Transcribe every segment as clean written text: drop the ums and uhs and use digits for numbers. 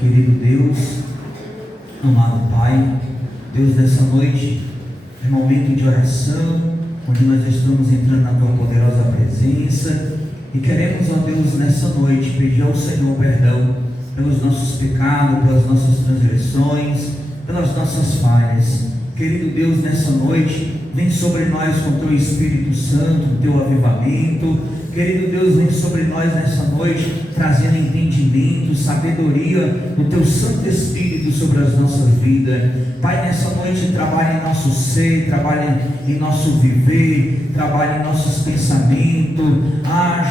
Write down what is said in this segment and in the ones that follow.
Querido Deus, amado Pai, Deus, dessa noite é momento de oração, onde nós estamos entrando na Tua poderosa presença e queremos, ó Deus, nessa noite pedir ao Senhor perdão pelos nossos pecados, pelas nossas transgressões, pelas nossas falhas. Querido Deus, nessa noite, vem sobre nós com Teu Espírito Santo, o Teu avivamento. Querido Deus, vem sobre nós nessa noite, trazendo entendimento, sabedoria do Teu Santo Espírito sobre as nossas vidas. Pai, nessa noite, trabalha em nosso ser, trabalha em nosso viver, trabalha em nossos pensamentos,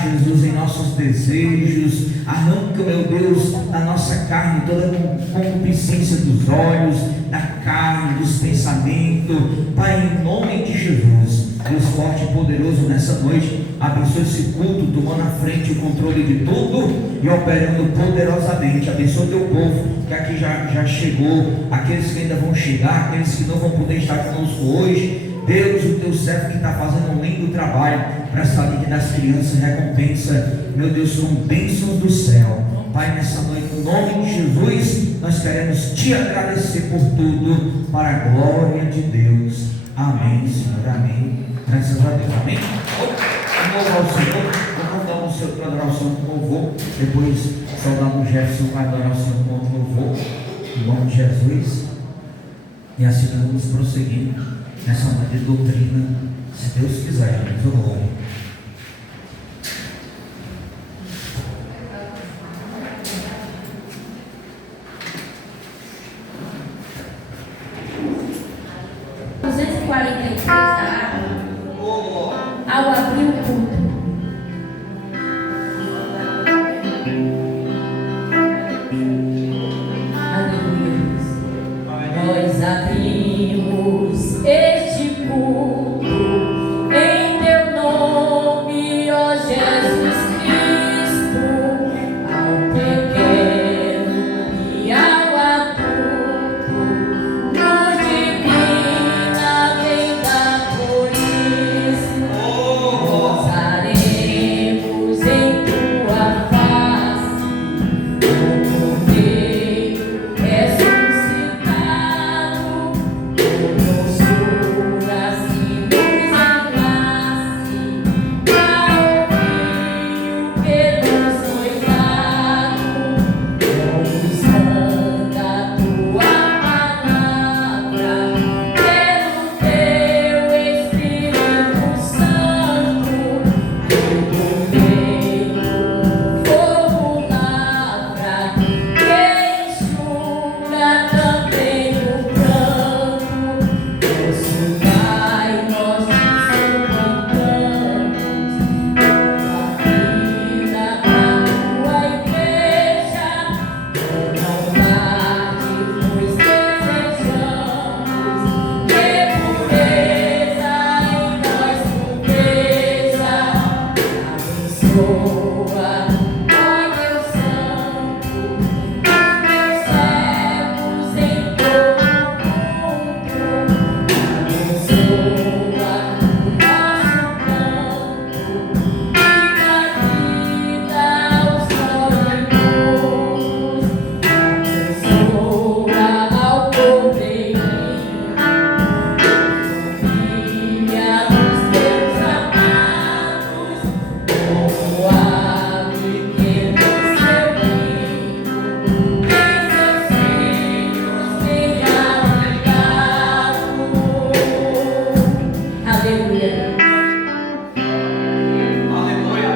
Jesus, em nossos desejos. Arranca, meu Deus, da nossa carne toda a concupiscência dos olhos, da carne, dos pensamentos. Pai, em nome de Jesus, Deus forte e poderoso, nessa noite, abençoe esse culto, tomando à frente o controle de tudo e operando poderosamente. Abençoe o Teu povo que aqui já chegou, aqueles que ainda vão chegar, aqueles que não vão poder estar conosco hoje. Deus, o Teu servo que está fazendo um lindo trabalho para a saúde das crianças, recompensa, meu Deus, com bênçãos do céu. Pai, nessa noite, em nome de Jesus, nós queremos Te agradecer por tudo, para a glória de Deus. Amém, Senhor, amém. Graças a Deus, amém. Vamos louvar o Senhor, vamos dar o seu adoração com louvor. Depois, saudar o Jefferson vai adorar o Senhor com louvor, em nome de Jesus. E assim nós vamos prosseguir nessa noite de doutrina, se Deus quiser. Deus glória. Ao abrir o culto, nós abrimos este culto em Teu nome, ó Jesus Cristo, ao pequeno e ao adulto, luz divina vem dar por isso. Gozaremos em Tua face, o Cordeiro ressuscitado, doçura se nos abrace, ao Filho que nos foi dado, nos manda Tua palavra, pelo Teu Espírito Santo, Teu Cordeiro fogo lavra, que enxuga também o pranto. Nosso Pai, nós te suplicamos, tua vida pra Tua igreja, não tarde, pois desejamos que pureza em nós pureza. Abençoa, ó Deus Santo, os Teus servos em todo o mundo. Abençoa o nosso canto e dá vida aos corredores. Abençoa ao Cordeirinho, filha dos Teus amados, como ave que no seu ninho em seus filhos tem abrigado. Aleluia. Aleluia.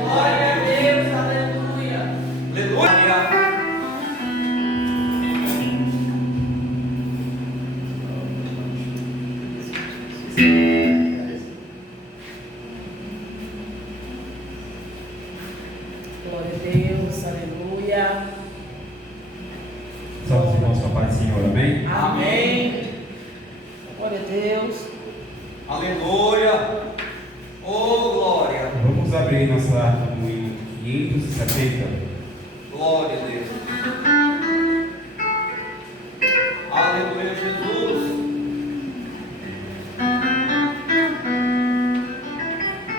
Glória a Deus, aleluia. Aleluia. Glória a Deus, aleluia. Salve os irmãos com a paz do Senhor, amém? Amém. Glória a Deus. Aleluia. Oh, glória. Vamos abrir nossa arte no 570. Glória a Deus. Aleluia, Jesus.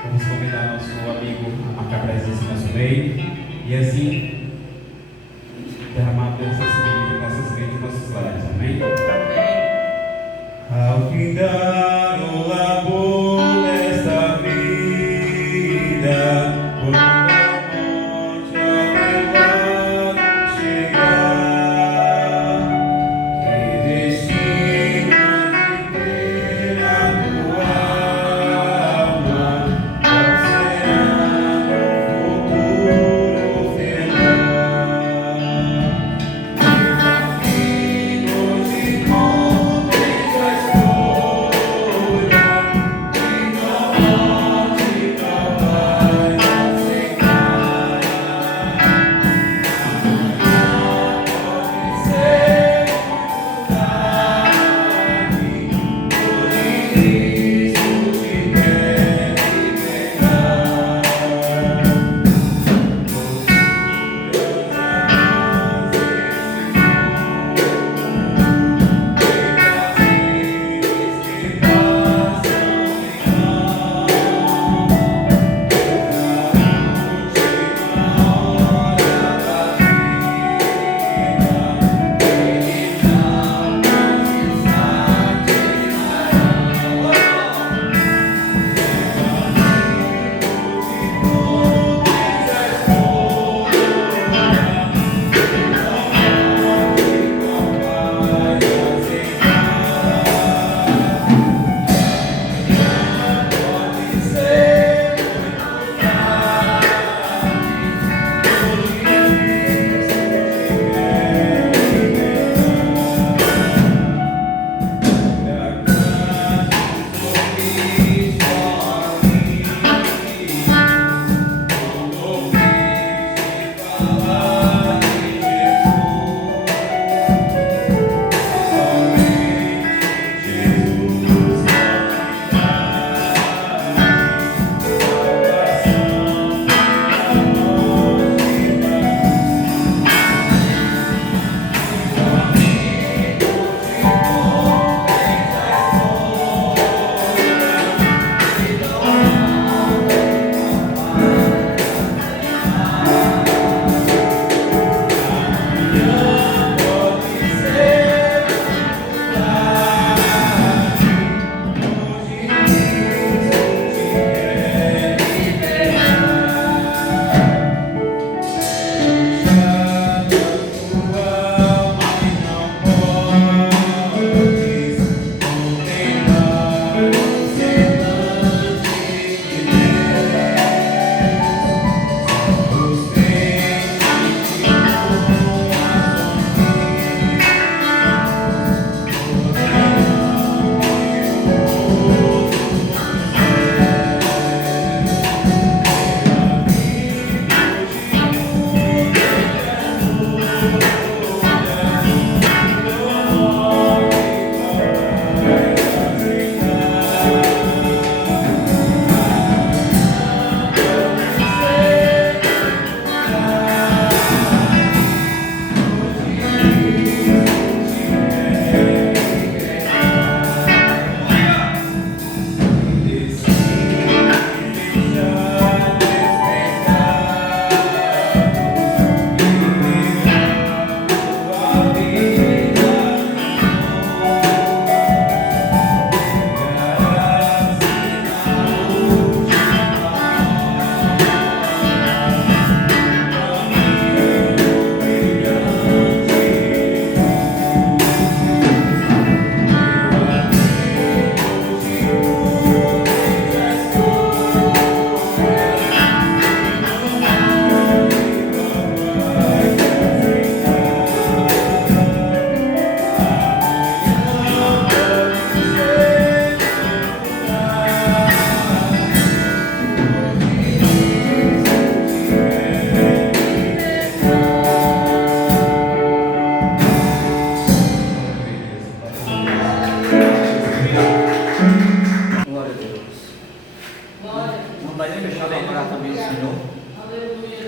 Vamos convidar nosso amigo a marcar presença em nosso meio. E assim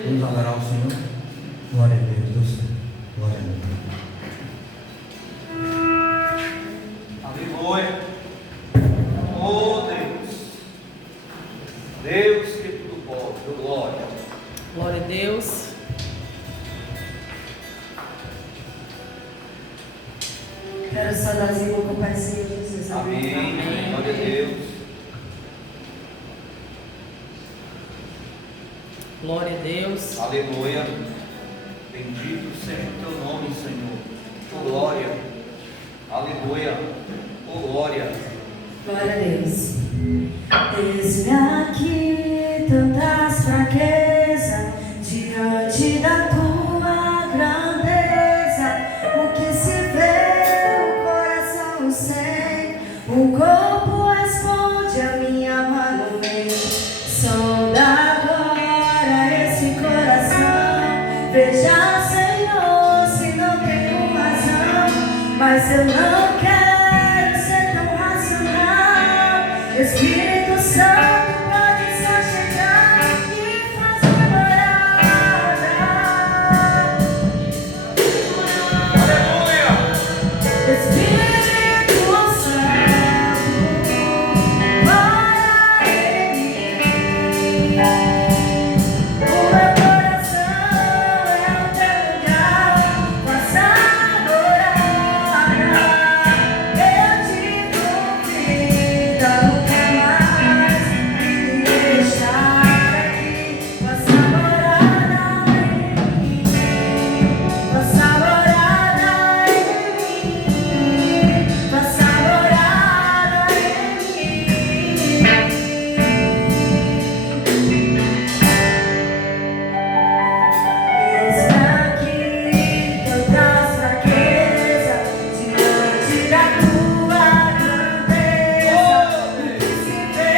Vamos adorar o Senhor. Glória a Deus. Glória a Deus. Aleluia. Oh Deus. Deus que tudo pode. Glória. Glória a Deus. Quero saudar as irmãs com o Pai Senhor Jesus. Amém. Amém. Glória a Deus. Glória a Deus. Aleluia. Bendito seja o teu nome, Senhor. Oh, glória. Aleluia. Oh, glória. Glória a Deus. Eis-me aqui, tantas fraquezas, diante da tua grandeza. O que se vê, o coração sente, o corpo responde, a minha mano vem. Sonda agora esse coração, veja, Senhor, se não tenho razão, mas eu não quero ser tão racional. Espírito Santo pode só chegar e fazer morada. Aleluia. Espírito Santo, mora em mim. O meu coração é o teu lugar, faça morada. Eu te convido a nunca mais me deixar aqui, faça morada em mim, faça morada em mim, faça morada em mim. Eis-me aqui, tantas fraquezas, diante da tua grandeza. O que se vê,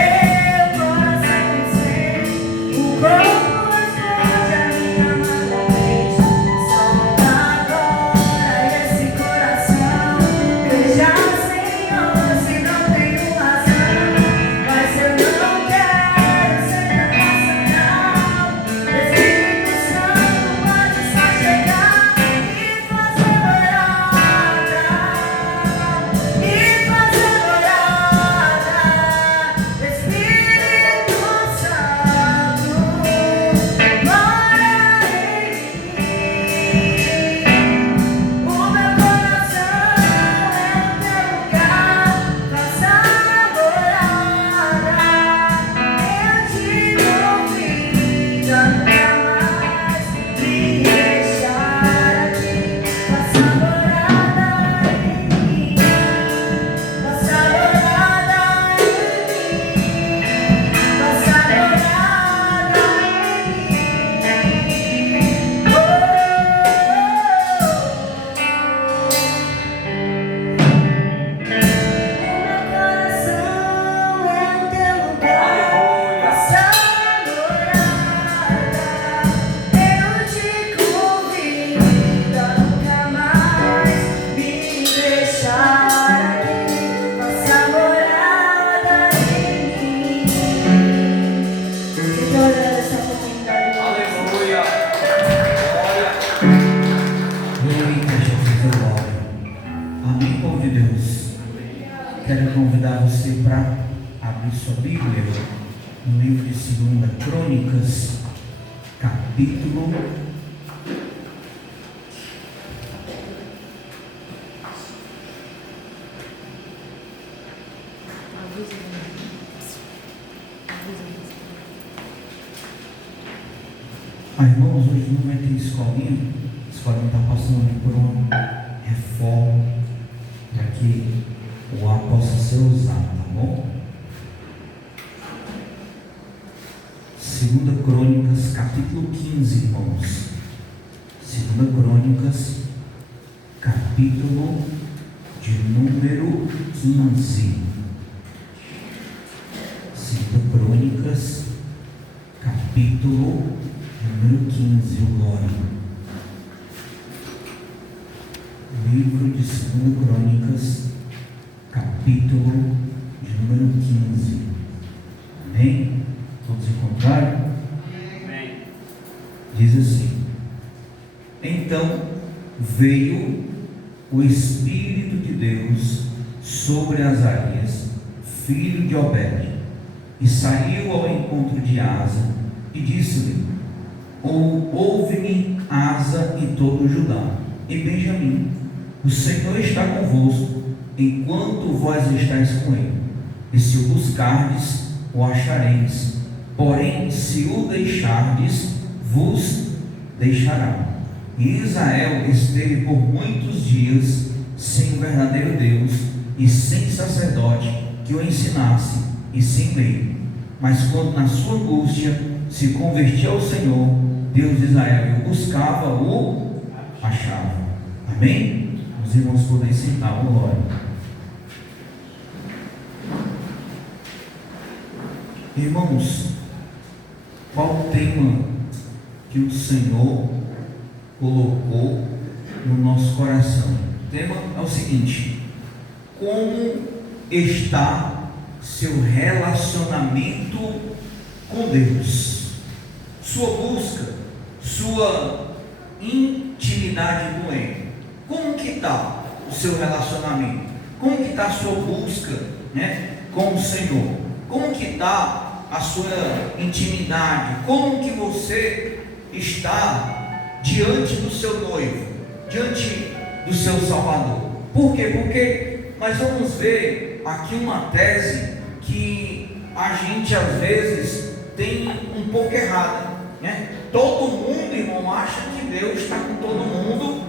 o coração sente, o corpo responde, a minha mão mente. Sonda agora esse coração, veja, Senhor, se não tenho razão, mas eu não quero ser racional. Espírito Santo pode só chegar e fazer morada, e fazer morada. Espírito Santo, mora em mim. O meu coração é o teu lugar, faça morada. Eu te convido a nunca mais me deixar aqui, faça morada em mim, faça morada em mim, faça morada em mim. O meu coração é o teu lugar, faça morada. Eu te convido a nunca mais me deixar aqui, faça morada em mim. Vitória dessa comunidade. Aleluia. Glória. Eita, Jesus, glória. Amém, povo de Deus. Quero convidar você para abrir sua Bíblia no livro de 2 Crônicas, capítulo 1. Irmãos, hoje não vai ter escolinha. A escolinha está passando ali por uma reforma para que o ar possa ser usado, tá bom? 2 Crônicas, capítulo 15, irmãos. 2 Crônicas, capítulo de número 15. 2 Crônicas, capítulo número 15, glória. Livro de 2 Crônicas, capítulo de número 15. Amém? Todos encontraram? Amém. Diz assim: então veio o Espírito de Deus sobre Azarias, filho de Obed, e saiu ao encontro de Asa, e disse-lhe: ouve-me, Asa e todo Judá, e Benjamim, o Senhor está convosco, enquanto vós estáis com ele, e se o buscardes, o achareis, porém, se o deixardes, vos deixará. E Israel esteve por muitos dias sem o verdadeiro Deus e sem sacerdote que o ensinasse e sem lei. Mas quando na sua angústia se convertia ao Senhor, Deus de Israel, e o buscava, o achava. Amém? Os irmãos podem sentar, glória. Irmãos, qual o tema que o Senhor colocou no nosso coração? O tema é o seguinte: como está seu relacionamento com Deus? Sua busca, sua intimidade com Ele. Como que está o seu relacionamento? Como que está a sua busca, né, com o Senhor? Como que está a sua intimidade? Como que você está diante do seu noivo, diante do seu Salvador? Por quê? Porque nós vamos ver aqui uma tese que a gente às vezes tem um pouco errada, né? Todo mundo, irmão, acha que Deus está com todo mundo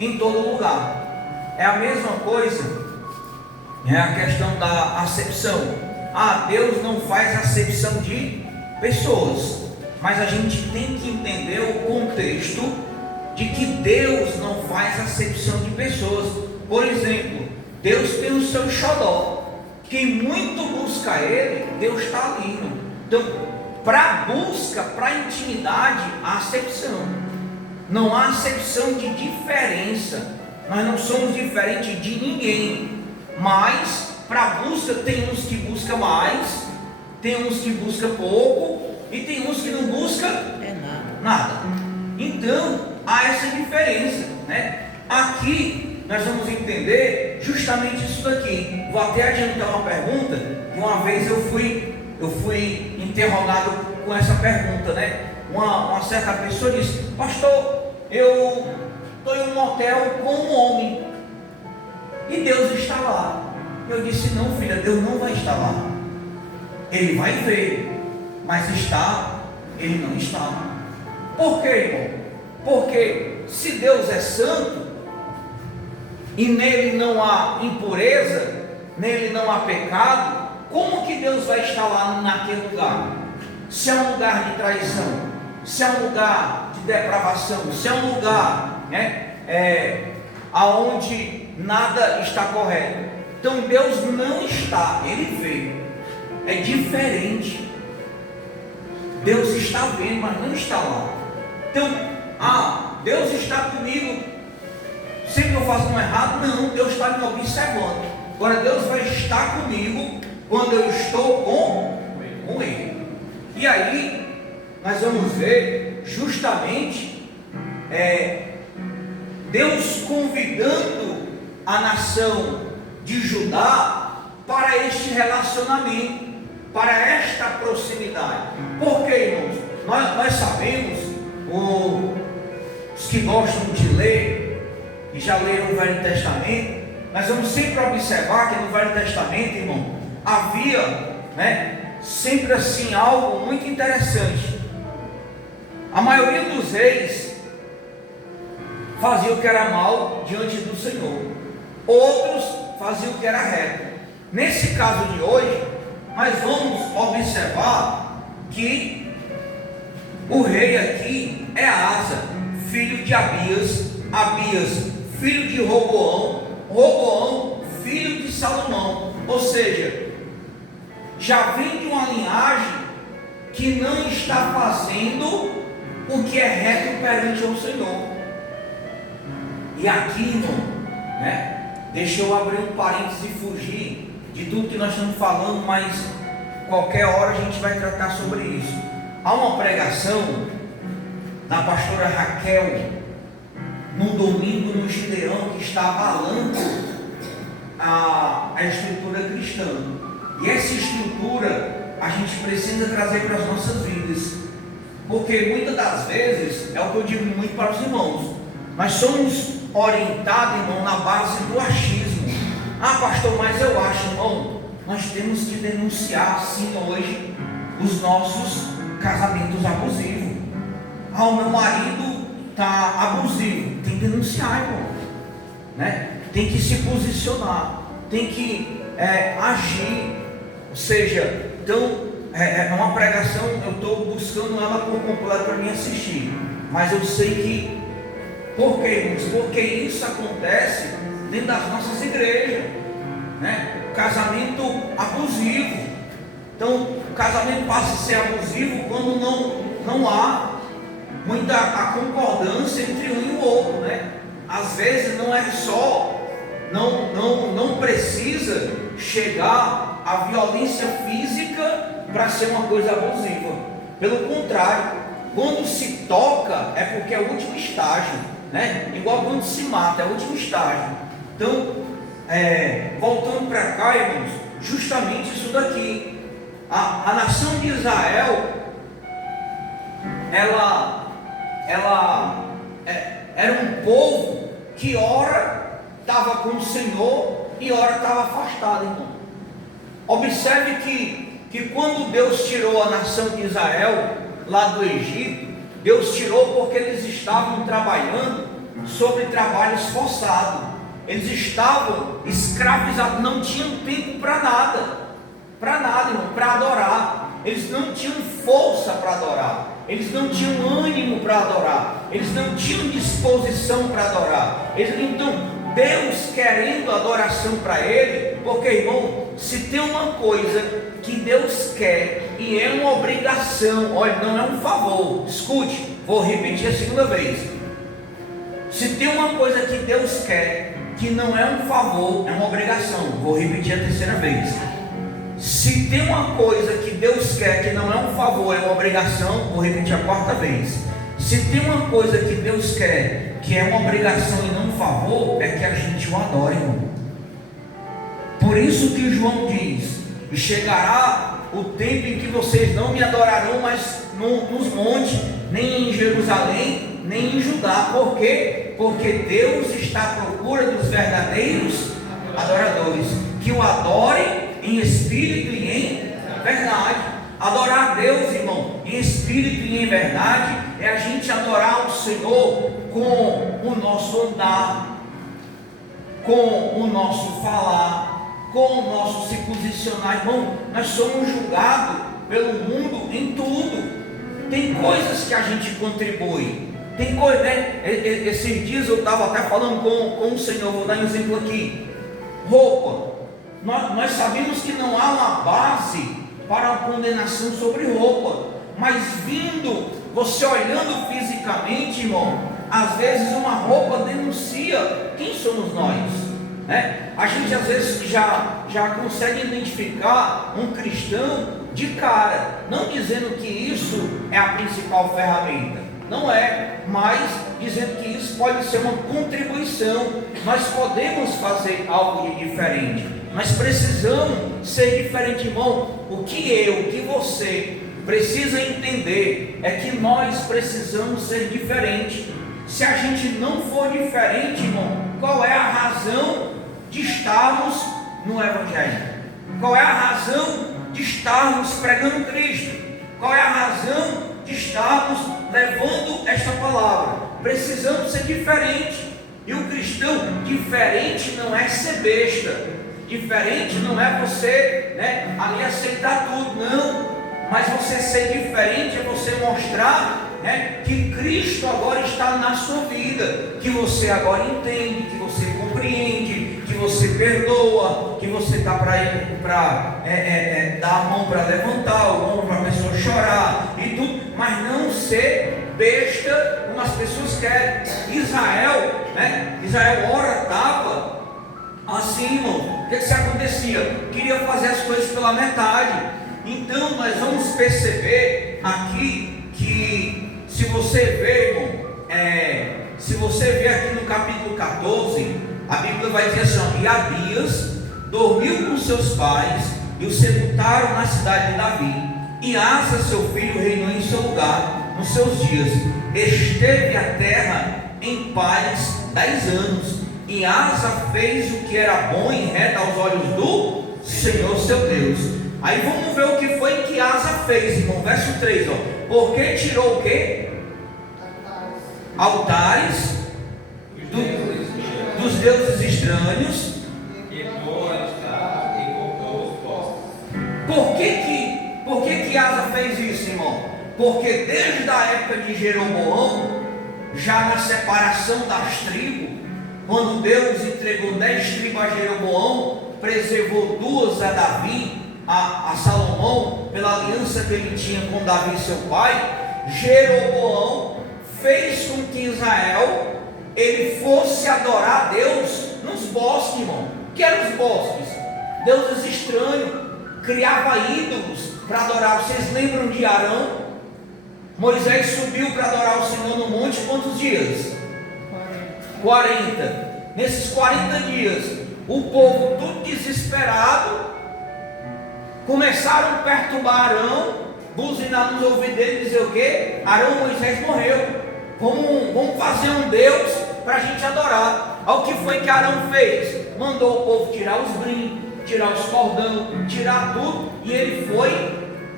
em todo lugar. É a mesma coisa, é a questão da acepção. Deus não faz acepção de pessoas, mas a gente tem que entender o contexto de que Deus não faz acepção de pessoas. Por exemplo, Deus tem o seu xodó. Quem muito busca Ele, Deus está ali, irmão. Então, para busca, para intimidade, há acepção. Não há acepção de diferença. Nós não somos diferentes de ninguém. Mas, para busca, tem uns que buscam mais, tem uns que buscam pouco, e tem uns que não buscam nada. Então, há essa diferença, né? Aqui, nós vamos entender justamente isso daqui. Vou até adiantar uma pergunta, que uma vez eu fui interrogado com essa pergunta, né? Uma certa pessoa disse: pastor, eu estou em um motel com um homem e Deus está lá. Eu disse: não, filha, Deus não vai estar lá. Ele vai ver, mas Ele não está. Por quê, irmão? Porque se Deus é santo e nele não há impureza, nele não há pecado, como que Deus vai estar lá naquele lugar? Se é um lugar de traição, se é um lugar de depravação, se é um lugar, né, aonde nada está correto. Então Deus não está, Ele vê. É diferente. Deus está vendo, mas não está lá. Então, Deus está comigo sempre que eu faço um errado? Não, Deus está me observando. Agora Deus vai estar comigo quando eu estou com Ele. E aí nós vamos ver justamente Deus convidando a nação de Judá para este relacionamento, para esta proximidade. Por quê, irmãos? Nós sabemos, os que gostam de ler e já leram o Velho Testamento, nós vamos sempre observar que no Velho Testamento, irmão, havia, né, sempre assim algo muito interessante. A maioria dos reis fazia o que era mal diante do Senhor, outros faziam o que era reto. Nesse caso de hoje, nós vamos observar que o rei aqui é Asa, filho de Abias, Abias, filho de Roboão, Roboão, filho de Salomão. Ou seja, já vem de uma linhagem que não está fazendo o que é reto perante ao Senhor. E aqui, irmão, né, deixa eu abrir um parênteses e fugir de tudo que nós estamos falando, mas qualquer hora a gente vai tratar sobre isso. Há uma pregação da pastora Raquel no domingo no Gideão que está abalando a estrutura cristã. E essa estrutura a gente precisa trazer para as nossas vidas, porque muitas das vezes, é o que eu digo muito para os irmãos, nós somos orientados, irmão, na base do achismo. Pastor, mas eu acho, irmão, nós temos que denunciar sim hoje os nossos casamentos abusivos. Ah, o meu marido está abusivo. Tem que denunciar, irmão, né? Tem que se posicionar, tem que agir. Ou seja, então é uma pregação, eu estou buscando ela por completo para mim assistir, mas eu sei que, por quê, irmãos? Porque isso acontece dentro das nossas igrejas, né? O casamento abusivo. Então, o casamento passa a ser abusivo quando não há muita a concordância entre um e o outro, né? Às vezes não é só, não precisa chegar à violência física para ser uma coisa abusiva. Pelo contrário, quando se toca é porque é o último estágio, né? Igual quando se mata, é o último estágio. Então, voltando para cá, irmãos, justamente isso daqui. A nação de Israel, ela era um povo que ora estava com o Senhor e ora estava afastado, irmão. Observe que quando Deus tirou a nação de Israel lá do Egito, Deus tirou porque eles estavam trabalhando sobre trabalhos forçados. Eles estavam escravizados, não tinham tempo para nada, irmão, para adorar. Eles não tinham força para adorar, eles não tinham ânimo para adorar, eles não tinham disposição para adorar. Então, Deus querendo adoração para Ele, porque, irmão, se tem uma coisa que Deus quer e é uma obrigação, olha, não é um favor, escute, vou repetir a segunda vez. Se tem uma coisa que Deus quer, que não é um favor, é uma obrigação, vou repetir a terceira vez. Se tem uma coisa que Deus quer, que não é um favor, é uma obrigação, vou repetir a quarta vez. Se tem uma coisa que Deus quer, que é uma obrigação e não um favor, é que a gente o adore, irmão. Por isso que João diz: e chegará o tempo em que vocês não me adorarão mais nos montes, nem em Jerusalém, nem em Judá. Por quê? Porque Deus está à procura dos verdadeiros adoradores, que o adorem em espírito e em verdade. Adorar a Deus, irmão, em espírito e em verdade, é a gente adorar o Senhor com o nosso andar, com o nosso falar, com o nosso se posicionar. Irmão, nós somos julgados pelo mundo em tudo. Tem coisas que a gente contribui, tem coisas, né? Esses dias eu estava até falando com o Senhor, vou dar um exemplo aqui. Roupa. Nós sabemos que não há uma base para a condenação sobre roupa, mas você olhando fisicamente, irmão, às vezes uma roupa denuncia quem somos nós, né? A gente às vezes já consegue identificar um cristão de cara, não dizendo que isso é a principal ferramenta, não é, mas dizendo que isso pode ser uma contribuição. Nós podemos fazer algo de diferente, mas precisamos ser diferente, irmão. O que você precisa entender é que nós precisamos ser diferente. Se a gente não for diferente, irmão, qual é a razão de estarmos no Evangelho? Qual é a razão de estarmos pregando Cristo? Qual é a razão de estarmos levando esta palavra? Precisamos ser diferente. E o cristão diferente não é ser besta. Diferente não é você, né, ali aceitar tudo, não. Mas você ser diferente é você mostrar, né, que Cristo agora está na sua vida, que você agora entende, que você compreende, que você perdoa, que você está para dar a mão para levantar, a mão para a pessoa chorar e tudo, mas não ser besta como as pessoas querem. Israel, né? Israel ora estava assim, irmão. O que acontecia? Queria fazer as coisas pela metade. Então nós vamos perceber aqui que, se você ver, irmão, se você ver aqui no capítulo 14, a Bíblia vai dizer assim: e Abias dormiu com seus pais e o sepultaram na cidade de Davi, e Asa seu filho reinou em seu lugar nos seus dias. Esteve a terra em paz 10 anos, e Asa fez o que era bom e reto aos olhos do Senhor seu Deus. Aí vamos ver o que foi que Asa fez, irmão. Verso 3, ó. Porque tirou o quê? Altares dos deuses estranhos. Por que Asa fez isso, irmão? Porque desde a época de Jeroboão, já na separação das tribos, quando Deus entregou 10 tribos a Jeroboão, preservou 2 a Davi, a Salomão, pela aliança que ele tinha com Davi seu pai. Jeroboão fez com que Israel ele fosse adorar a Deus nos bosques, irmão. O que eram os bosques? Deuses estranhos, criava ídolos para adorar. Vocês lembram de Arão? Moisés subiu para adorar o Senhor no monte quantos dias? 40. Nesses 40 dias, o povo tudo desesperado, começaram a perturbar Arão, buzinar nos ouvidos dele e dizer o quê? Arão, Moisés morreu, vamos fazer um Deus para a gente adorar. Ao que foi que Arão fez? Mandou o povo tirar os brincos, tirar os cordão, tirar tudo, e ele foi,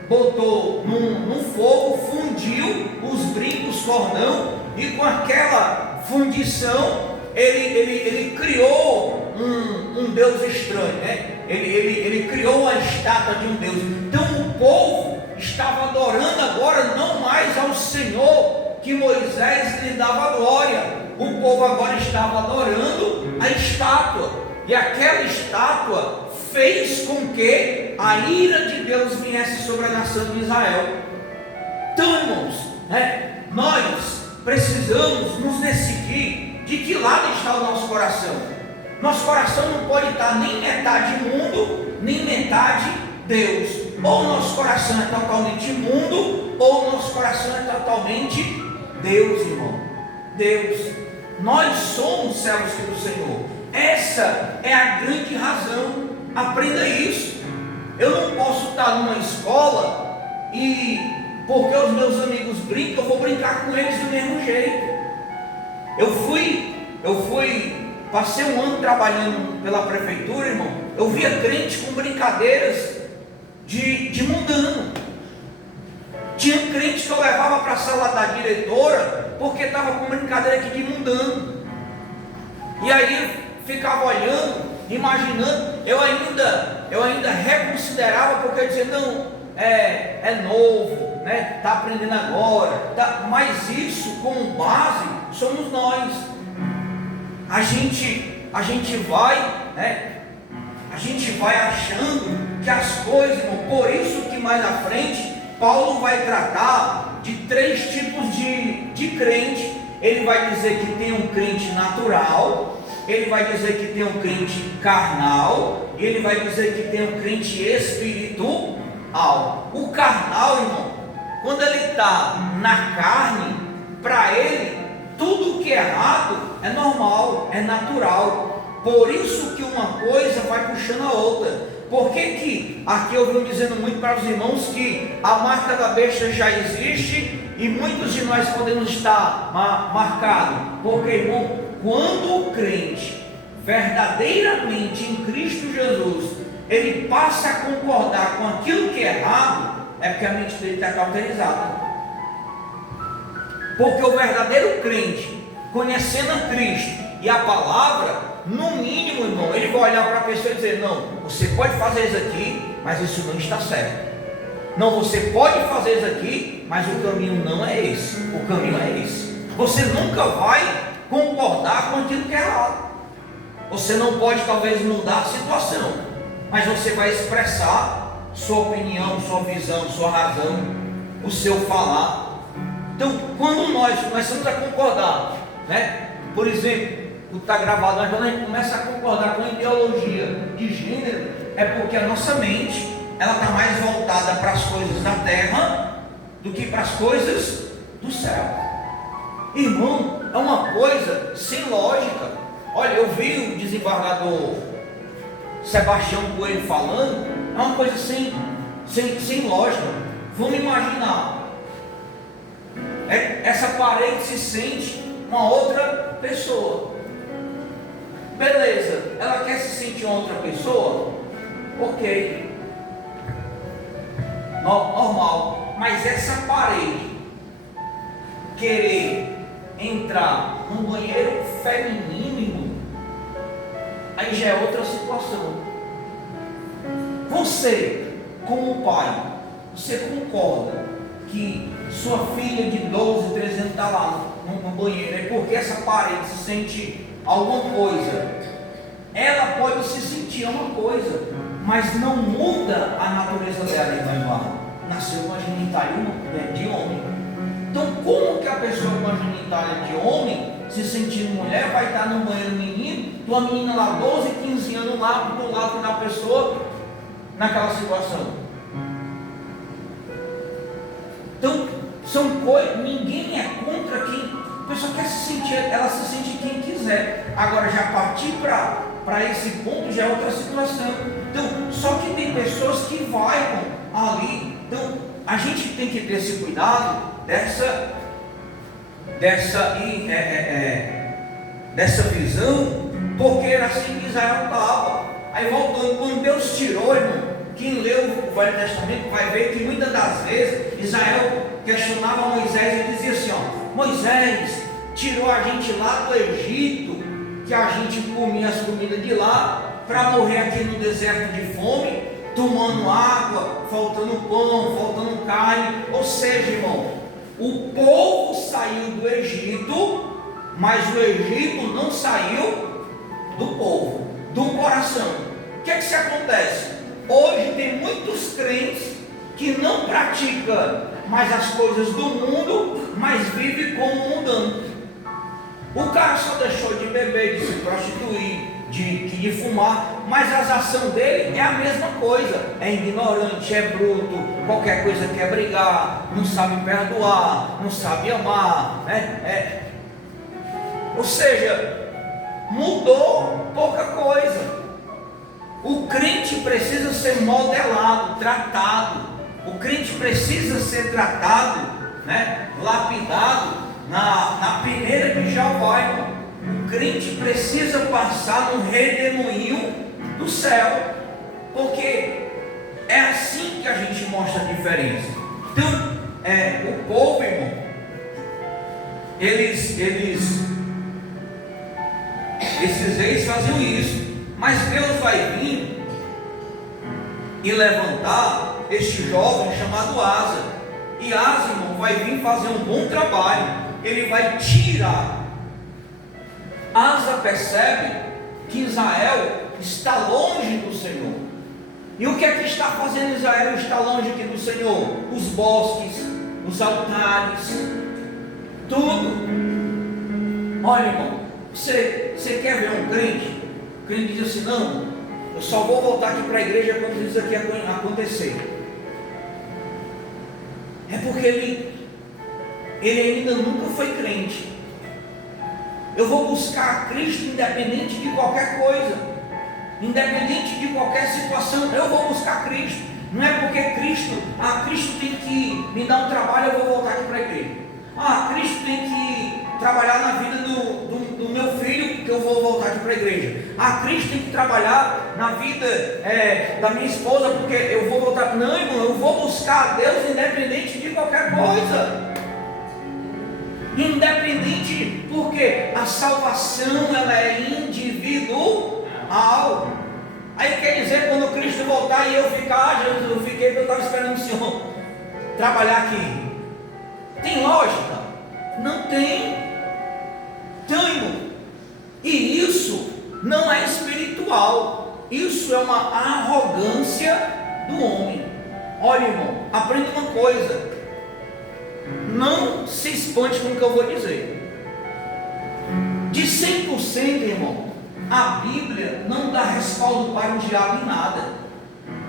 botou num fogo, fundiu os brincos, cordão, e com aquela fundição ele criou um Deus estranho, né? Ele criou a estátua de um Deus. Então o povo estava adorando agora não mais ao Senhor que Moisés lhe dava glória. O povo agora estava adorando a estátua, e aquela estátua fez com que a ira de Deus viesse sobre a nação de Israel. Então, irmãos, nós precisamos nos decidir de que lado está o nosso coração. Nosso coração não pode estar nem metade mundo, nem metade Deus. Ou nosso coração é totalmente mundo, ou nosso coração é totalmente Deus, irmão. Deus. Nós somos servos do Senhor. Essa é a grande razão. Aprenda isso. Eu não posso estar numa escola e porque os meus amigos brincam, eu vou brincar com eles do mesmo jeito. Passei um ano trabalhando pela prefeitura, irmão. Eu via crente com brincadeiras de mundano. Tinha crente que eu levava para a sala da diretora porque estava com brincadeira aqui de mundano. E aí ficava olhando, imaginando. Eu ainda reconsiderava, porque eu dizia, não, é novo, né? Está aprendendo agora, mas isso como base somos nós. A gente vai, né? A gente vai achando que as coisas, irmão, por isso que mais à frente Paulo vai tratar de 3 tipos de crente. Ele vai dizer que tem um crente natural, ele vai dizer que tem um crente carnal, e ele vai dizer que tem um crente espiritual. O carnal, irmão, quando ele está na carne, para ele tudo que é errado é normal, é natural. Por isso que uma coisa vai puxando a outra. Por que aqui eu venho dizendo muito para os irmãos que a marca da besta já existe e muitos de nós podemos estar marcados? Porque, irmão, quando o crente verdadeiramente em Cristo Jesus, ele passa a concordar com aquilo que é errado, é porque a mente dele está cauterizada. Porque o verdadeiro crente, conhecendo a Cristo e a palavra, no mínimo, irmão, ele vai olhar para a pessoa e dizer, não, você pode fazer isso aqui, mas isso não está certo. Não, você pode fazer isso aqui, mas o caminho não é esse. O caminho é esse. Você nunca vai concordar com aquilo que é errado. Você não pode talvez mudar a situação, mas você vai expressar sua opinião, sua visão, sua razão, o seu falar. Então, quando nós começamos a concordar, né? Por exemplo, o que está gravado, mas quando a gente começa a concordar com a ideologia de gênero, é porque a nossa mente, ela está mais voltada para as coisas da terra do que para as coisas do céu. Irmão, é uma coisa sem lógica. Olha, eu vi o desembargador Sebastião Coelho falando, é uma coisa sem lógica. Vamos imaginar, essa parede se sente uma outra pessoa. Beleza, ela quer se sentir outra pessoa? Ok. normal. Mas essa parede querer entrar num banheiro feminino, irmão, aí já é outra situação. Você, como pai, você concorda que sua filha de 12, 13 anos está lá no banheiro, é porque essa parede se sente alguma coisa? Ela pode se sentir uma coisa, mas não muda a natureza dela, irmão. Nasceu uma genitália de homem. Então, como que a pessoa com a genitália de homem, se sentindo mulher, vai estar no banheiro menino, tua menina lá, 12, 15 anos lá, do lado da pessoa, naquela situação? Então, são coisas, ninguém é contra quem, a pessoa quer se sentir, ela se sente quem quiser. Agora, já partir para esse ponto já é outra situação. Então, só que tem pessoas que vão ali. Então, a gente tem que ter esse cuidado dessa visão, porque era assim que Israel estava. Aí voltando, quando Deus tirou, irmão, quem leu o Velho Testamento vai ver que muitas das vezes Israel questionava Moisés e dizia assim: ó, Moisés tirou a gente lá do Egito, que a gente comia as comidas de lá, para morrer aqui no deserto de fome, tomando água, faltando pão, faltando carne. Ou seja, irmão, o povo saiu do Egito, mas o Egito não saiu do povo, do coração. O que é que se acontece? Hoje tem muitos crentes que não praticam mais as coisas do mundo, mas vivem como mundano. O cara só deixou de beber, de se prostituir, de fumar, mas as ações dele é a mesma coisa. É ignorante, é bruto, qualquer coisa quer brigar, não sabe perdoar, não sabe amar, Ou seja, mudou pouca coisa. O crente precisa ser modelado, tratado. O crente precisa ser tratado, lapidado na peneira de Jeová, irmão. O crente precisa passar no redemoinho do céu, porque é assim que a gente mostra a diferença. Então, o povo, irmão, esses reis faziam isso. Mas Deus vai vir e levantar este jovem chamado Asa. E Asa, irmão, vai vir fazer um bom trabalho. Ele vai tirar. Asa percebe que Israel está longe do Senhor. E o que é que está fazendo Israel estar longe aqui do Senhor? Os bosques, os altares, tudo. Olha, irmão, você quer ver um crente? O crente diz assim: não, eu só vou voltar aqui para a igreja quando isso aqui acontecer. É porque ele ainda nunca foi crente. Eu vou buscar Cristo independente de qualquer coisa, independente de qualquer situação. Eu vou buscar Cristo. Não é porque Cristo tem que me dar um trabalho, eu vou voltar aqui para a igreja. Cristo tem que trabalhar na vida do meu filho, que eu vou voltar aqui para a igreja. Cristo tem que trabalhar na vida da minha esposa, porque eu vou voltar. Não, irmão, eu vou buscar a Deus independente de qualquer coisa. Independente, porque a salvação ela é individual. Aí quer dizer, quando Cristo voltar e eu ficar, Jesus, eu fiquei porque eu estava esperando o Senhor trabalhar aqui. Tem lógica? Não tem. Então, irmão, e isso não é espiritual. Isso é uma arrogância do homem. Olha, irmão, aprenda uma coisa. Não se espante com o que eu vou dizer. De 100%, irmão, a Bíblia não dá respaldo para o diabo em nada.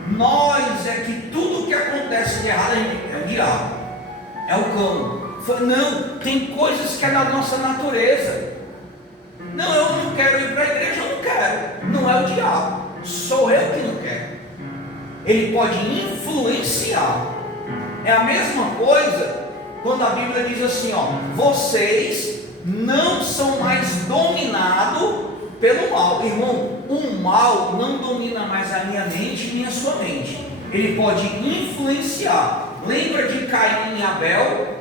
Nós é que tudo que acontece de errado é o diabo, é o cão. Não, tem coisas que é da nossa natureza. Não, eu não quero ir para a igreja, eu não quero. Não é o diabo, sou eu que não quero. Ele pode influenciar. É a mesma coisa quando a Bíblia diz assim, vocês não são mais dominados pelo mal. Irmão, o mal não domina mais a minha mente nem a sua mente. ele pode influenciar. Lembra de Caim e Abel?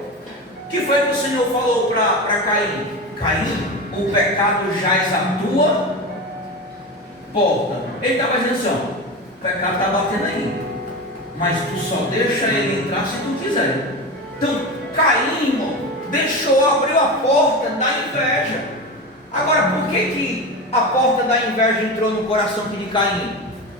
O que foi que o Senhor falou para Caim? Caim, o pecado jaz à tua porta. Ele estava dizendo assim, ó, o pecado está batendo aí, mas tu só deixa ele entrar se tu quiser. Então Caim, irmão, abriu a porta da inveja. Agora, por que a porta da inveja entrou no coração de Caim?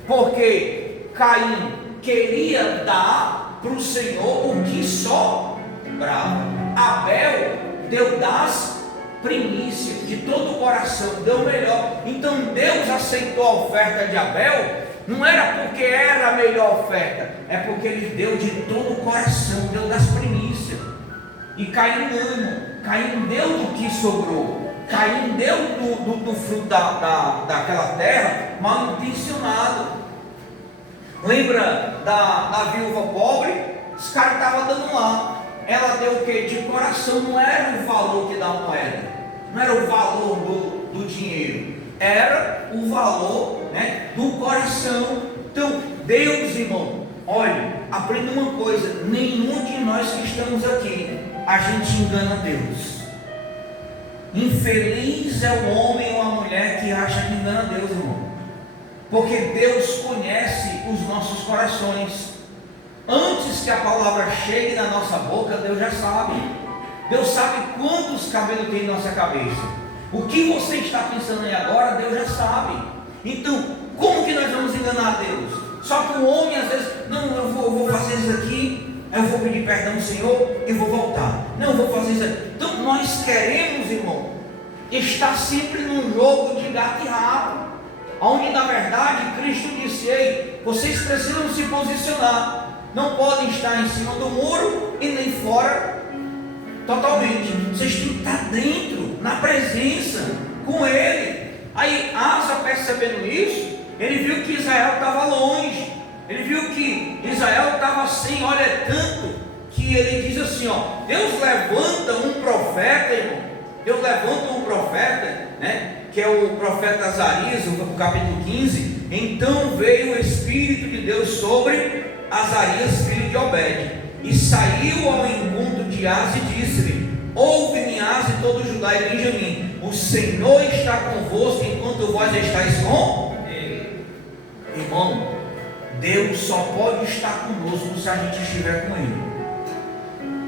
Porque Caim queria dar para o Senhor o que sobrava. Abel deu das primícias de todo o coração, deu o melhor. Então Deus aceitou a oferta de Abel, não era porque era a melhor oferta, é porque ele deu de todo o coração, deu das primícias. E Caim não, irmão. Caim deu do que sobrou. Caim deu do fruto daquela terra mal intencionado. Lembra da viúva pobre? Os caras estavam dando lá. Ela deu o que? De coração. Não era o valor que dá a moeda, não era o valor do dinheiro, era o valor, né, do coração. Então Deus, irmão, olha, aprenda uma coisa: nenhum de nós que estamos aqui, a gente engana Deus. Infeliz é o homem ou a mulher que acha que engana Deus, irmão, porque Deus conhece os nossos corações. Antes que a palavra chegue na nossa boca, Deus já sabe. Deus sabe quantos cabelos tem em nossa cabeça. O que você está pensando aí agora, Deus já sabe. Então, como que nós vamos enganar Deus? Só que o homem às vezes, não, eu vou fazer isso aqui, eu vou pedir perdão ao Senhor e vou voltar. Não, eu vou fazer isso aqui. Então nós queremos, irmão, estar sempre num jogo de gato e rato, onde na verdade Cristo disse: ei, vocês precisam se posicionar. Não podem estar em cima do muro e nem fora totalmente. Vocês têm que estar dentro, na presença, com Ele. Aí Asa, percebendo isso, ele viu que Israel estava longe. Ele viu que Israel estava assim, olha, é tanto que ele diz assim, ó, Deus levanta um profeta, irmão. Deus levanta um profeta, né, que é o profeta Azarias, no capítulo 15. Então veio o Espírito de Deus sobre Azarias, filho de Obed, e saiu ao encontro de Asa e disse-lhe: ouve-me, Asa e todo Judá e Benjamim, o Senhor está convosco enquanto vós estáis com Ele. Irmão, Deus só pode estar conosco se a gente estiver com Ele.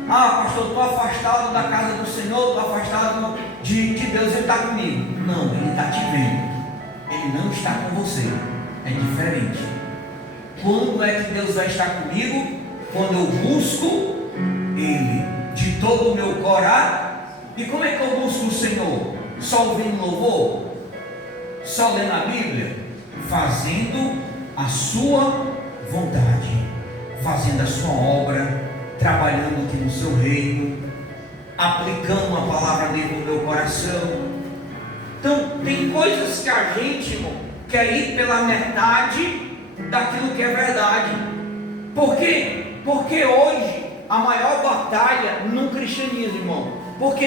Ah, pastor, estou afastado da casa do Senhor, estou afastado de Deus, Ele está comigo. Não, Ele está te vendo, Ele não está com você, é diferente. Quando é que Deus vai estar comigo? Quando eu busco Ele de todo o meu coração. E como é que eu busco o Senhor? Só ouvindo louvor? Só lendo a Bíblia? Fazendo a sua vontade, fazendo a sua obra, trabalhando aqui no seu reino, aplicando a palavra dele no meu coração. Então tem coisas que a gente, irmão, quer ir pela metade daquilo que é verdade. Por quê? Porque hoje a maior batalha no cristianismo, irmão, porque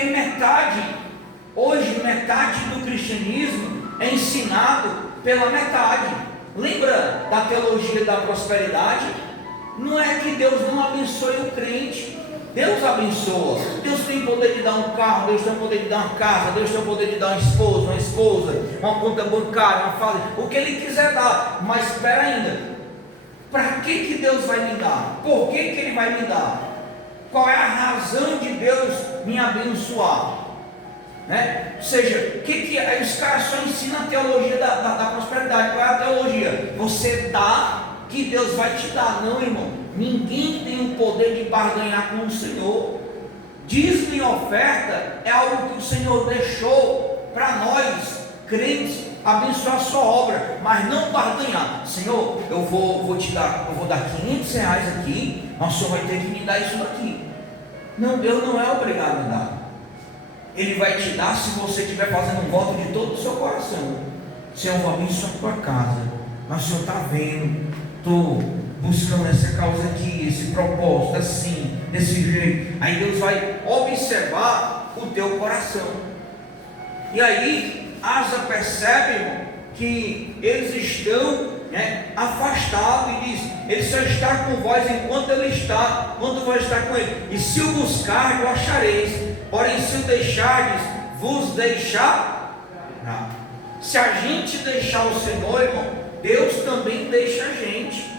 hoje metade do cristianismo é ensinado pela metade. Lembra da teologia da prosperidade? Não é que Deus não abençoe o crente, Deus abençoa. Deus tem poder de dar um carro, Deus tem poder de dar uma casa, Deus tem poder de dar uma esposa, uma conta bancária, uma fase, o que Ele quiser dar. Mas espera ainda, para que Deus vai me dar? Por que Ele vai me dar? Qual é a razão de Deus me abençoar? Né? Ou seja, aí os caras só ensinam a teologia da prosperidade. Qual é a teologia? Você dá que Deus vai te dar. Não, irmão, ninguém tem o poder de barganhar com o Senhor. Dízimo e oferta é algo que o Senhor deixou para nós, crentes, abençoar a sua obra, mas não barganhar. Senhor, eu vou dar 500 reais aqui, mas o Senhor vai ter que me dar isso daqui. Não, Deus não é obrigado a dar. Ele vai te dar se você estiver fazendo um voto de todo o seu coração. Senhor, eu vou abençoar a tua casa, mas o Senhor está vendo, estou buscando essa causa aqui, esse propósito, assim, desse jeito. Aí Deus vai observar o teu coração. E aí Asa percebe, irmão, que eles estão afastado, e diz: ele só está com vós enquanto vós está com ele. E se o buscardes, o achareis, porém se o deixardes, vos deixará. Se a gente deixar o Senhor, irmão, Deus também deixa a gente.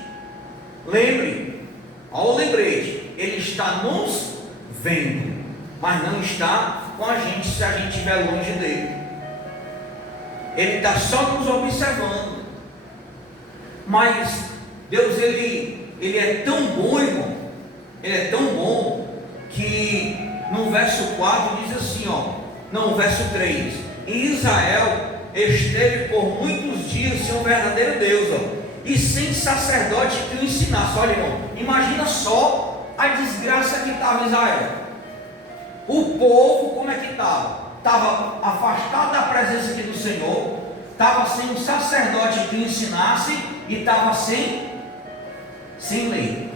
Lembre, ao lembrete, Ele está nos vendo, mas não está com a gente se a gente estiver longe dele. Ele está só nos observando. Mas Deus, ele é tão bom, irmão, ele é tão bom, que no verso 4 diz assim, no verso 3: em Israel esteve por muitos dias sem o verdadeiro Deus, e sem sacerdote que o ensinasse. Olha, irmão, imagina só a desgraça que estava Israel. O povo, como é que estava? Estava afastado da presença aqui do Senhor, estava sem um sacerdote que o ensinasse, e estava sem lei.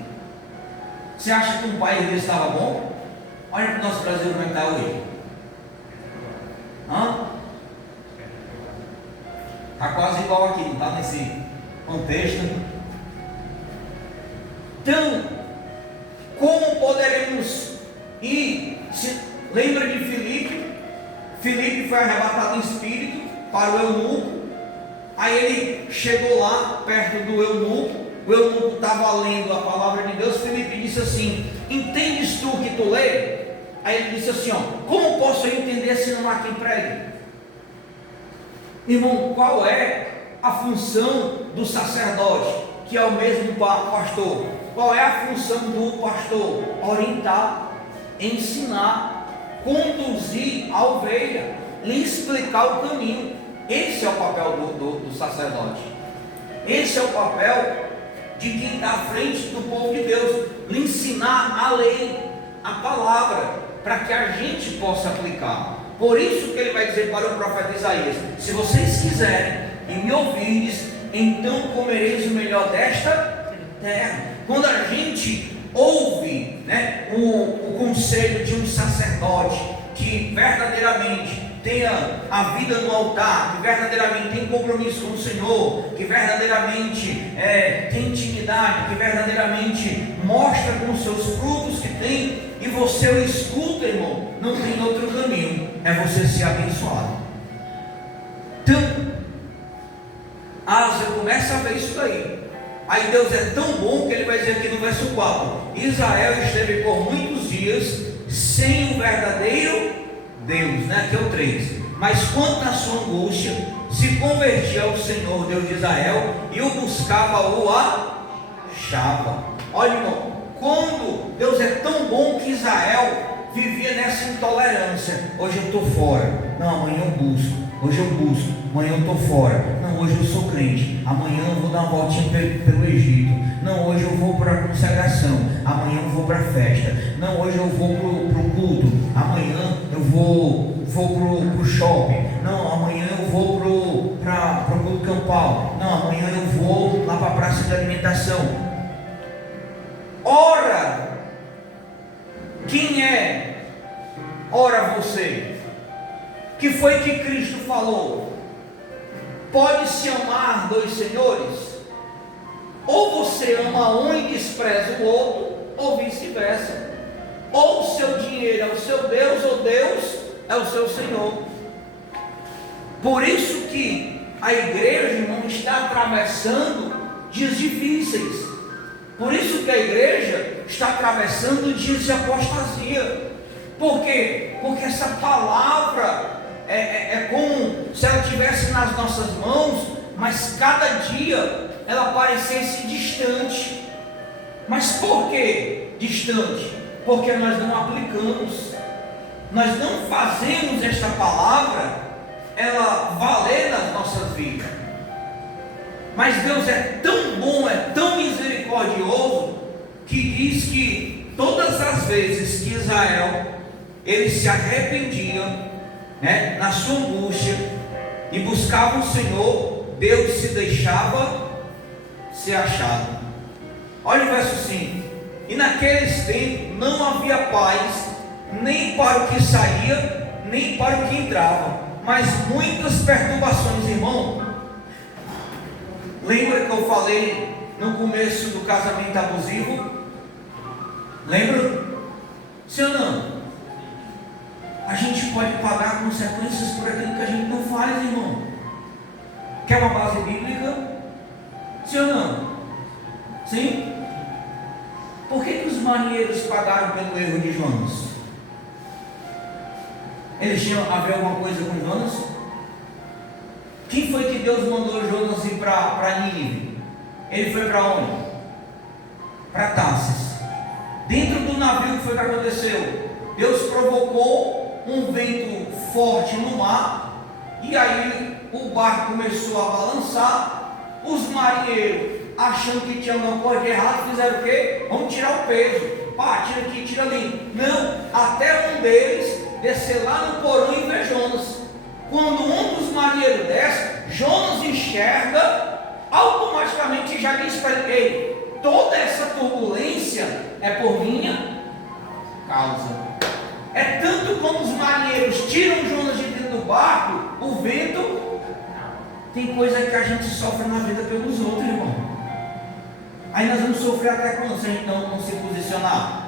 Você acha que um país desse estava bom? Olha para o nosso Brasil como é que está hoje. Está quase igual aqui, não está nesse contexto. Então, como poderemos ir? Lembra de Filipe? Filipe foi arrebatado em espírito para o eunuco. Aí ele chegou lá perto do eunuco. O eunuco estava lendo a palavra de Deus. Filipe disse assim: entendes tu o que tu lê? Aí ele disse assim: como posso eu entender se não há quem pregue? Irmão, qual é a função do sacerdote, que é o mesmo pastor? Qual é a função do pastor? Orientar, ensinar, conduzir a ovelha, lhe explicar o caminho. Esse é o papel do sacerdote. Esse é o papel de quem está à frente do povo de Deus, lhe ensinar a lei, a palavra, para que a gente possa aplicar. Por isso que ele vai dizer para o profeta Isaías: se vocês quiserem e me ouvirdes, então comereis o melhor desta terra. Quando a gente ouve, o conselho de um sacerdote que verdadeiramente tenha a vida no altar, que verdadeiramente tem compromisso com o Senhor, que verdadeiramente tem intimidade, que verdadeiramente mostra com os seus frutos que tem, e você o escuta, irmão, não tem outro caminho, é você ser abençoado. Então, você começa a ver isso daí. Aí Deus é tão bom que ele vai dizer aqui no verso 4: Israel esteve por muitos dias sem o verdadeiro Deus, aqui é o 3. Mas quanto à sua angústia, se convertia ao Senhor Deus de Israel, e o buscava, o achava. Olha, irmão, quando Deus é tão bom que Israel vivia nessa intolerância: hoje eu estou fora, não, amanhã eu busco, hoje eu busco, amanhã eu estou fora, não, hoje eu sou crente, amanhã eu vou dar uma voltinha pelo Egito, não, hoje eu vou para a consagração, amanhã eu vou para a festa, não, hoje eu vou para o culto, amanhã eu vou para o shopping, não, amanhã eu vou para o culto campal, não, amanhã eu vou lá para a praça de alimentação. Ora, quem é? Ora você. Que foi que Cristo falou? Pode-se amar dois senhores? Ou você ama um e despreza o outro, ou vice-versa. Ou o seu dinheiro é o seu Deus, ou Deus é o seu Senhor. Por isso que a igreja, irmão, está atravessando dias difíceis. Por isso que a igreja está atravessando dias de apostasia. Por quê? Porque essa palavra é como se ela estivesse nas nossas mãos, mas cada dia ela parecesse distante. Mas por que distante? Porque nós não aplicamos, nós não fazemos esta palavra ela valer nas nossas vidas. Mas Deus é tão bom, é tão misericordioso, que diz que todas as vezes que Israel ele se arrependia, na sua angústia, e buscava o Senhor, Deus se deixava ser achado. Olha o verso 5: e naqueles tempos não havia paz, nem para o que saía, nem para o que entrava, mas muitas perturbações. Irmão, Lembra que eu falei no começo do casamento abusivo? Lembra? Sim ou não? A gente pode pagar consequências por aquilo que a gente não faz, irmão. Quer uma base bíblica? Sim ou não? Sim? Por que os marinheiros pagaram pelo erro de Jonas? Eles tinham a ver alguma coisa com Jonas? Quem foi que Deus mandou Jonas ir para Nínive? Ele foi para onde? Para Tarsis. Dentro do navio, o que foi que aconteceu? Deus provocou um vento forte no mar, e aí o barco começou a balançar. Os marinheiros, achando que tinha alguma coisa de errado, fizeram o quê? Vamos tirar o peso. Pá, tira aqui, tira ali. Não, até um deles descer lá no porão e ver Jonas. Quando um dos marinheiros desce, Jonas enxerga, automaticamente já diz para ele: ei, toda essa turbulência é por minha causa. É tanto como os marinheiros tiram Jonas de dentro do barco, o vento. Tem coisa que a gente sofre na vida pelos outros, irmão. Aí nós vamos sofrer até quando se a gente não se posicionar?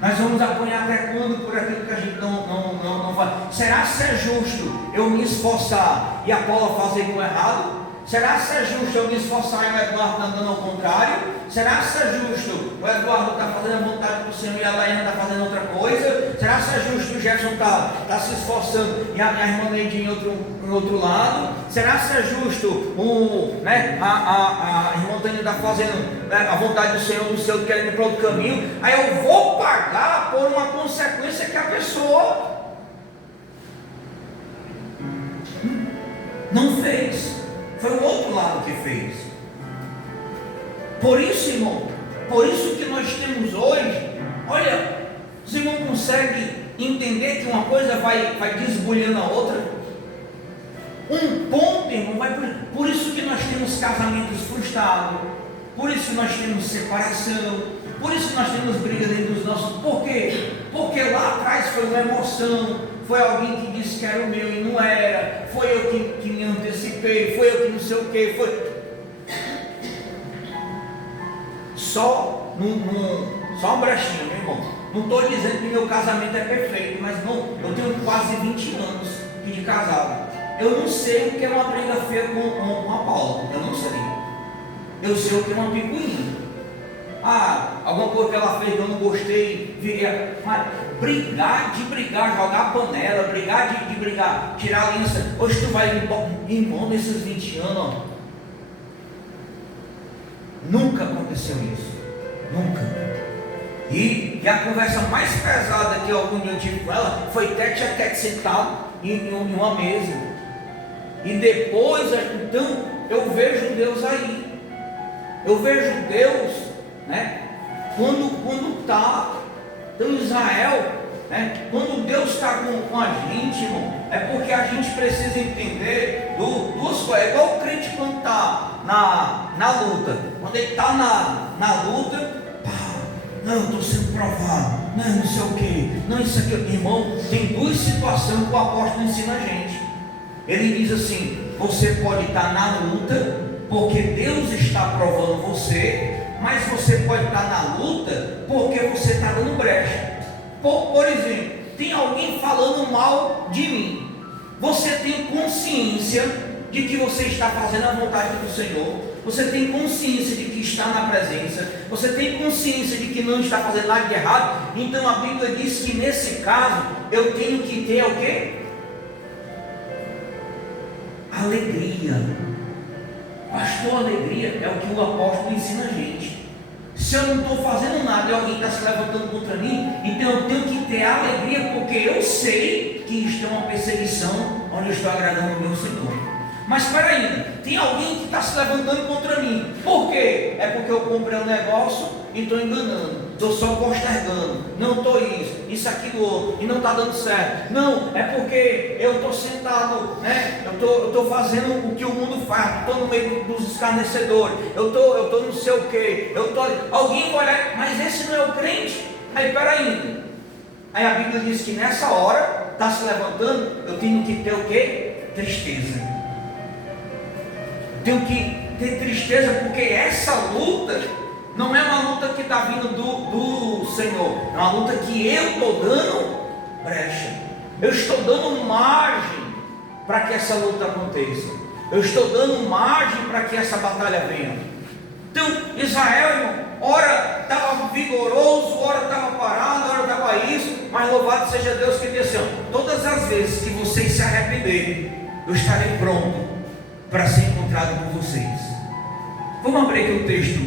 Nós vamos apanhar até quando por aquilo que a gente não faz? Será que é justo eu me esforçar e a Paula fazer com errado? Será que é justo eu me esforçar e o Eduardo andando ao contrário? Será que é justo o Eduardo está fazendo a vontade do Senhor e a Daiane está fazendo outra coisa? Será que é justo o Jefferson está se esforçando e a minha irmã Neide em outro lado? Será que é justo a irmã Tânia está fazendo a vontade do Senhor, do seu querendo ir para outro caminho? Aí eu vou pagar por uma consequência que a pessoa não fez. Foi o outro lado que fez. Por isso, irmão, por isso que nós temos hoje, olha, os irmãos conseguem entender que uma coisa vai desbulhando a outra? Um ponto, irmão, por isso que nós temos casamentos frustrados, por isso que nós temos separação, por isso que nós temos briga dentro dos nossos. Por quê? Porque lá atrás foi uma emoção. Foi alguém que disse que era o meu e não era. Foi eu que me antecipei. Foi eu que não sei o que. Foi só uma brechinha, meu irmão. Não estou dizendo que meu casamento é perfeito, mas não, eu tenho quase 20 anos de casado. Eu não sei o que é uma briga feia com a Paula. Eu não sei. Eu sei o que é uma picuinha. Alguma coisa que ela fez que eu não gostei, mas brigar, jogar a panela, brigar de brigar, tirar a aliança. Hoje tu vai irmão nesses 20 anos, ó. Nunca aconteceu isso, nunca. E a conversa mais pesada que algum dia eu tive com ela foi tete a tete sentado em uma mesa. E depois, então, eu vejo Deus aí. Eu vejo Deus, né? Quando está em Israel, né? Quando Deus está com a gente, irmão, é porque a gente precisa entender duas coisas. É igual o crente quando está na luta. Quando ele está na luta, não, eu estou sendo provado, não sei o que, não, isso aqui, irmão. Tem duas situações que o apóstolo ensina a gente. Ele diz assim: você pode estar na luta, porque Deus está provando você, mas você pode estar na luta, porque você está dando brecha. Por exemplo, tem alguém falando mal de mim. Você tem consciência de que você está fazendo a vontade do Senhor. Você tem consciência de que está na presença. Você tem consciência de que não está fazendo nada de errado. Então a Bíblia diz que nesse caso eu tenho que ter o quê? Alegria. Pastor, alegria é o que o apóstolo ensina a gente. Se eu não estou fazendo nada e alguém está se levantando contra mim, então eu tenho que ter alegria, porque eu sei que isto é uma perseguição onde eu estou agradando o meu Senhor. Mas espera aí, tem alguém que está se levantando contra mim. Por quê? É porque eu comprei um negócio e estou enganando, estou só postergando, não estou isso, aquilo, outro, e não está dando certo. Não, é porque eu estou sentado, né? Eu estou fazendo o que o mundo faz, estou no meio dos escarnecedores, eu estou não sei o que, alguém vai olhar, mas esse não é o crente. Aí espera aí, aí a Bíblia diz que nessa hora, está se levantando, eu tenho que ter o quê? Tristeza. tenho que ter tristeza, porque essa luta não é uma luta que está vindo do Senhor, é uma luta que eu estou dando brecha, eu estou dando margem para que essa luta aconteça, eu estou dando margem para que essa batalha venha. Então Israel, irmão, ora estava vigoroso, ora estava parado, ora estava isso, mas louvado seja Deus que disse: todas as vezes que vocês se arrependerem, eu estarei pronto para ser encontrado por vocês. Vamos abrir aqui o texto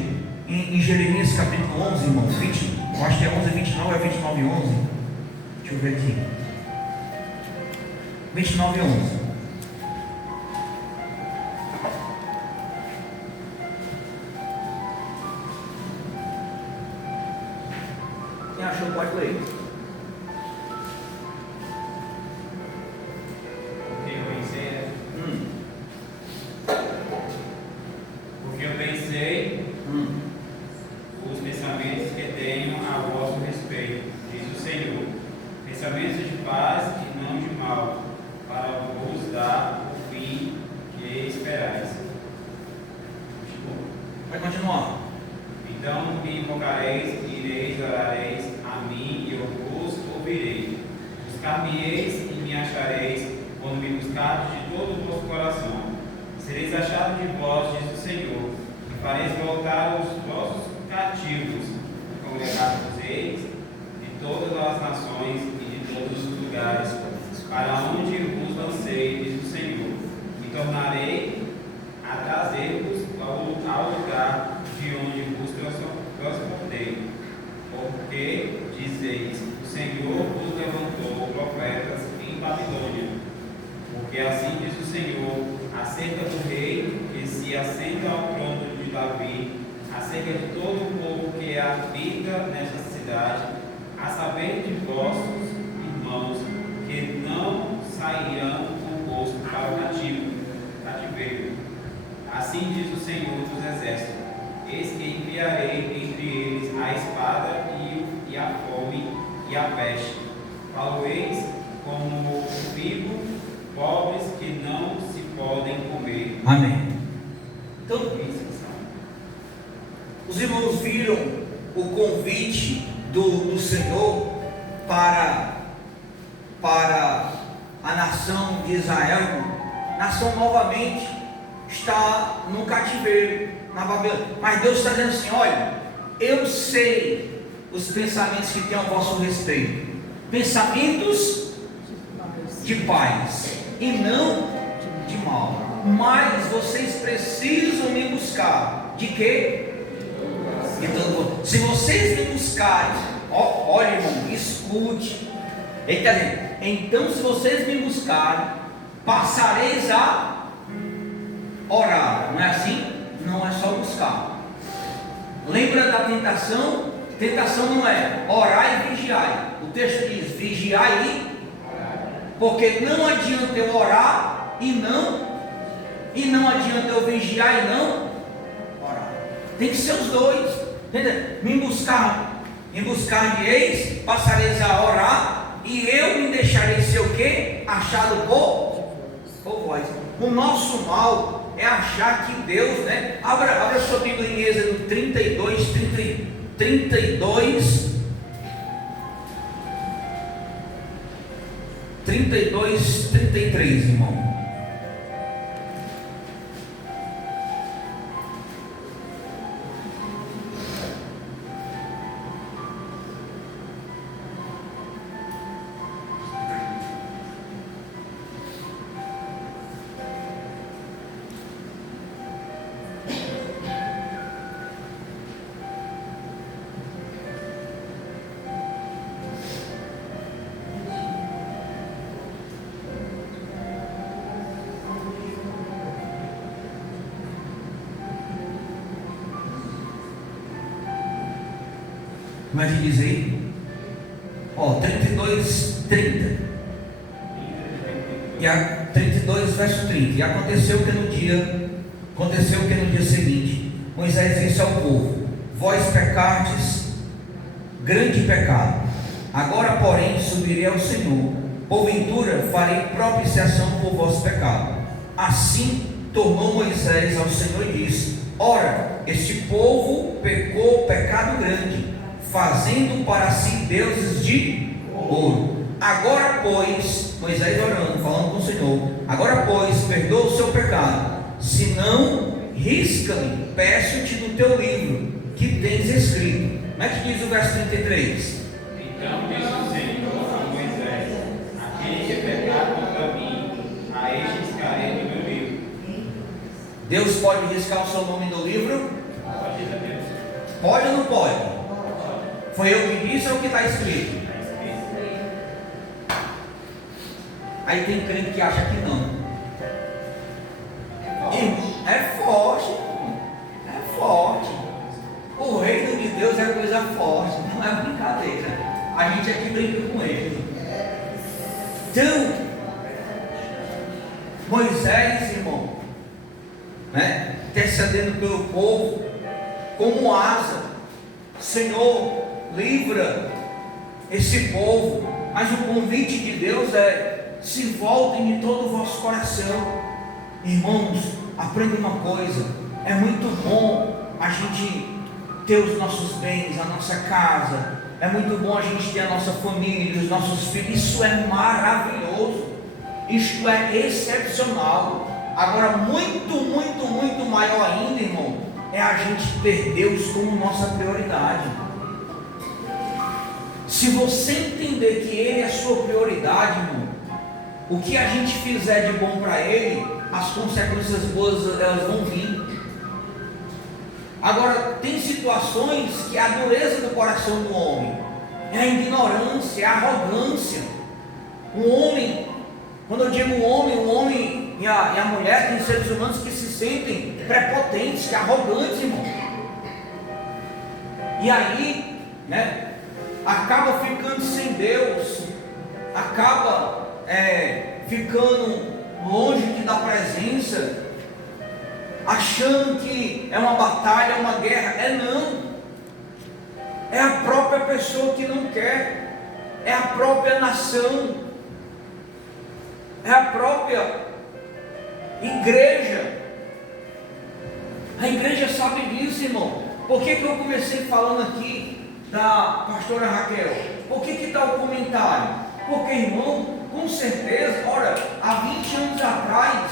em Jeremias capítulo 11, irmão, 20, eu acho que é 11, 29, é 29 e 11. Deixa eu ver aqui. 29 e 11. Quem achou pode ler. Porque eu pensei os pensamentos que tenho a vosso respeito, diz o Senhor, pensamentos de paz e não de mal, para vos dar o fim que esperais. Vai continuar. Então me invocareis, ireis, orareis a mim e eu vos ouvirei. Buscar-me-eis e me achareis, quando me buscardes de todo o vosso coração. Sereis achados de vós, diz o Senhor, e fareis voltar os vossos cativos, congregar-vos-eis de todas as nações e de todos os lugares, para onde vos lancei, diz o Senhor, e tornarei a trazer-vos ao lugar de onde vos transportei. Porque dizeis: o Senhor vos levantou profetas em Babilônia. Porque assim diz o Senhor acerca do rei que se assenta ao trono de Davi, acerca de todo o povo que habita nesta cidade, a saber de vossos irmãos que não sairão convosco para o cativeiro. Assim diz o Senhor dos Exércitos: eis que enviarei entre eles a espada e a fome e a peste. Falo-eis como o figo, pobres que não se podem comer. Amém. Então, os irmãos viram o convite do Senhor para a nação de Israel. A nação novamente está no cativeiro, na Babilônia. Mas Deus está dizendo assim: olha, eu sei os pensamentos que têm ao vosso respeito, pensamentos de paz e não de mal. Mas vocês precisam me buscar. De quê? Então, se vocês me buscarem, olha, irmão, escute. Ele está dizendo: então, se vocês me buscarem, passareis a orar. Não é assim? Não é só buscar. Lembra da tentação? Tentação não é orar e vigiar. O texto diz: vigiar e orar. Porque não adianta eu orar e não adianta eu vigiar e não orar. Tem que ser os dois. Entendeu? Me buscar-me-eis, passareis a orar, e eu me deixarei ser o quê? Achado por vós. O nosso mal é achar que Deus, né? Abra sua Bíblia em Êxodo 32, 33, irmão. Como é que diz aí? 32, 30. 32, verso 30. E aconteceu que no dia seguinte, Moisés disse ao povo: vós pecardes grande pecado. Agora, porém, subirei ao Senhor. Porventura, farei propiciação por vosso pecado. Assim tornou Moisés ao Senhor e disse: ora, este povo pecou pecado grande, fazendo para si deuses de ouro. Agora, pois, Moisés orando, falando com o Senhor, agora, pois, perdoa o seu pecado, se não, risca-me, peço-te do teu livro, que tens escrito. Como é que diz o verso 33? Então disse o Senhor a Moisés: aquele que pecar contra mim, a este riscarei do meu livro. Deus pode riscar o seu nome do livro? Pode dizer a Deus. Pode ou não pode? Foi eu que disse ou o que está escrito? Aí tem crente que acha que não. É forte, é forte. O reino de Deus é coisa forte, não é brincadeira. A gente aqui brinca com ele. Então, Moisés, irmão, né, intercedendo pelo povo, como asa, Senhor, livra esse povo. Mas o convite de Deus é: se voltem de todo o vosso coração. Irmãos, aprenda uma coisa: é muito bom a gente ter os nossos bens, a nossa casa, é muito bom a gente ter a nossa família, os nossos filhos. Isso é maravilhoso, isto é excepcional. Agora, muito maior ainda, irmão, é a gente ter Deus como nossa prioridade. Se você entender que Ele é a sua prioridade, irmão, o que a gente fizer de bom para Ele, as consequências boas elas vão vir. Agora, tem situações que a dureza do coração do homem é a ignorância, é a arrogância. O homem, quando eu digo o homem e a mulher, tem seres humanos que se sentem prepotentes, que arrogantes, irmão. E aí, né, acaba ficando sem Deus, acaba ficando longe da presença, achando que é uma batalha, uma guerra. Não, é a própria pessoa que não quer, é a própria nação, é a própria igreja. A igreja sabe disso, irmão. Por que eu comecei falando aqui da pastora Raquel? Por que está o comentário? Porque, irmão, com certeza, ora, há 20 anos atrás,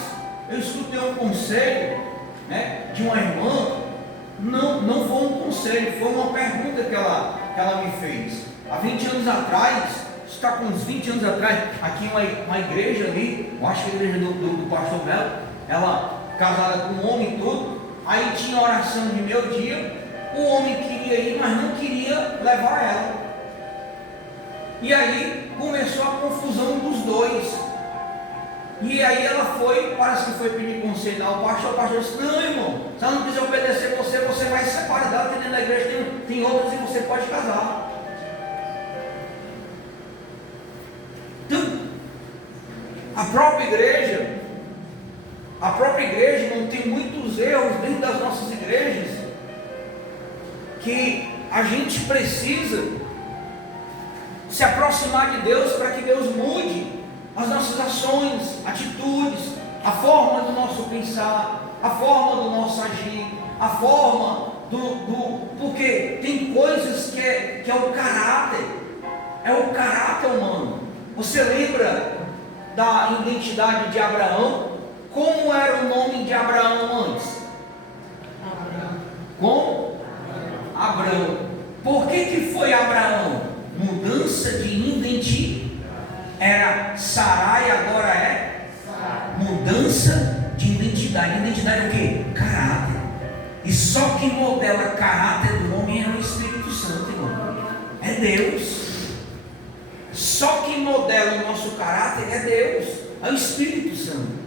eu escutei um conselho, né, de uma irmã. Não foi um conselho, foi uma pergunta que ela me fez. Há 20 anos atrás, está com uns 20 anos atrás, aqui uma igreja ali, eu acho que a igreja do pastor Belo, ela casada com um homem e tudo. Aí tinha oração de meio dia, o homem queria ir, mas não queria levar ela. E aí começou a confusão dos dois. E aí ela foi, parece que foi pedir conselho ao pastor. O pastor disse: não, irmão, se ela não quiser obedecer você vai se separar dela. Dentro da igreja tem outras e você pode casar. Então, a própria igreja, irmão, tem muitos erros dentro das nossas igrejas que a gente precisa se aproximar de Deus para que Deus mude as nossas ações, atitudes, a forma do nosso pensar, a forma do nosso agir, a forma porque tem coisas que é o caráter humano. Você lembra da identidade de Abraão? Como era o nome de Abraão antes? Como? Abrão. Por que foi Abraão? Mudança de identidade. Era Sarai, agora é mudança de identidade. Identidade é o quê? Caráter. E só quem modela caráter do homem é o Espírito Santo, irmão. É Deus. Só quem modela o nosso caráter é Deus, é o Espírito Santo.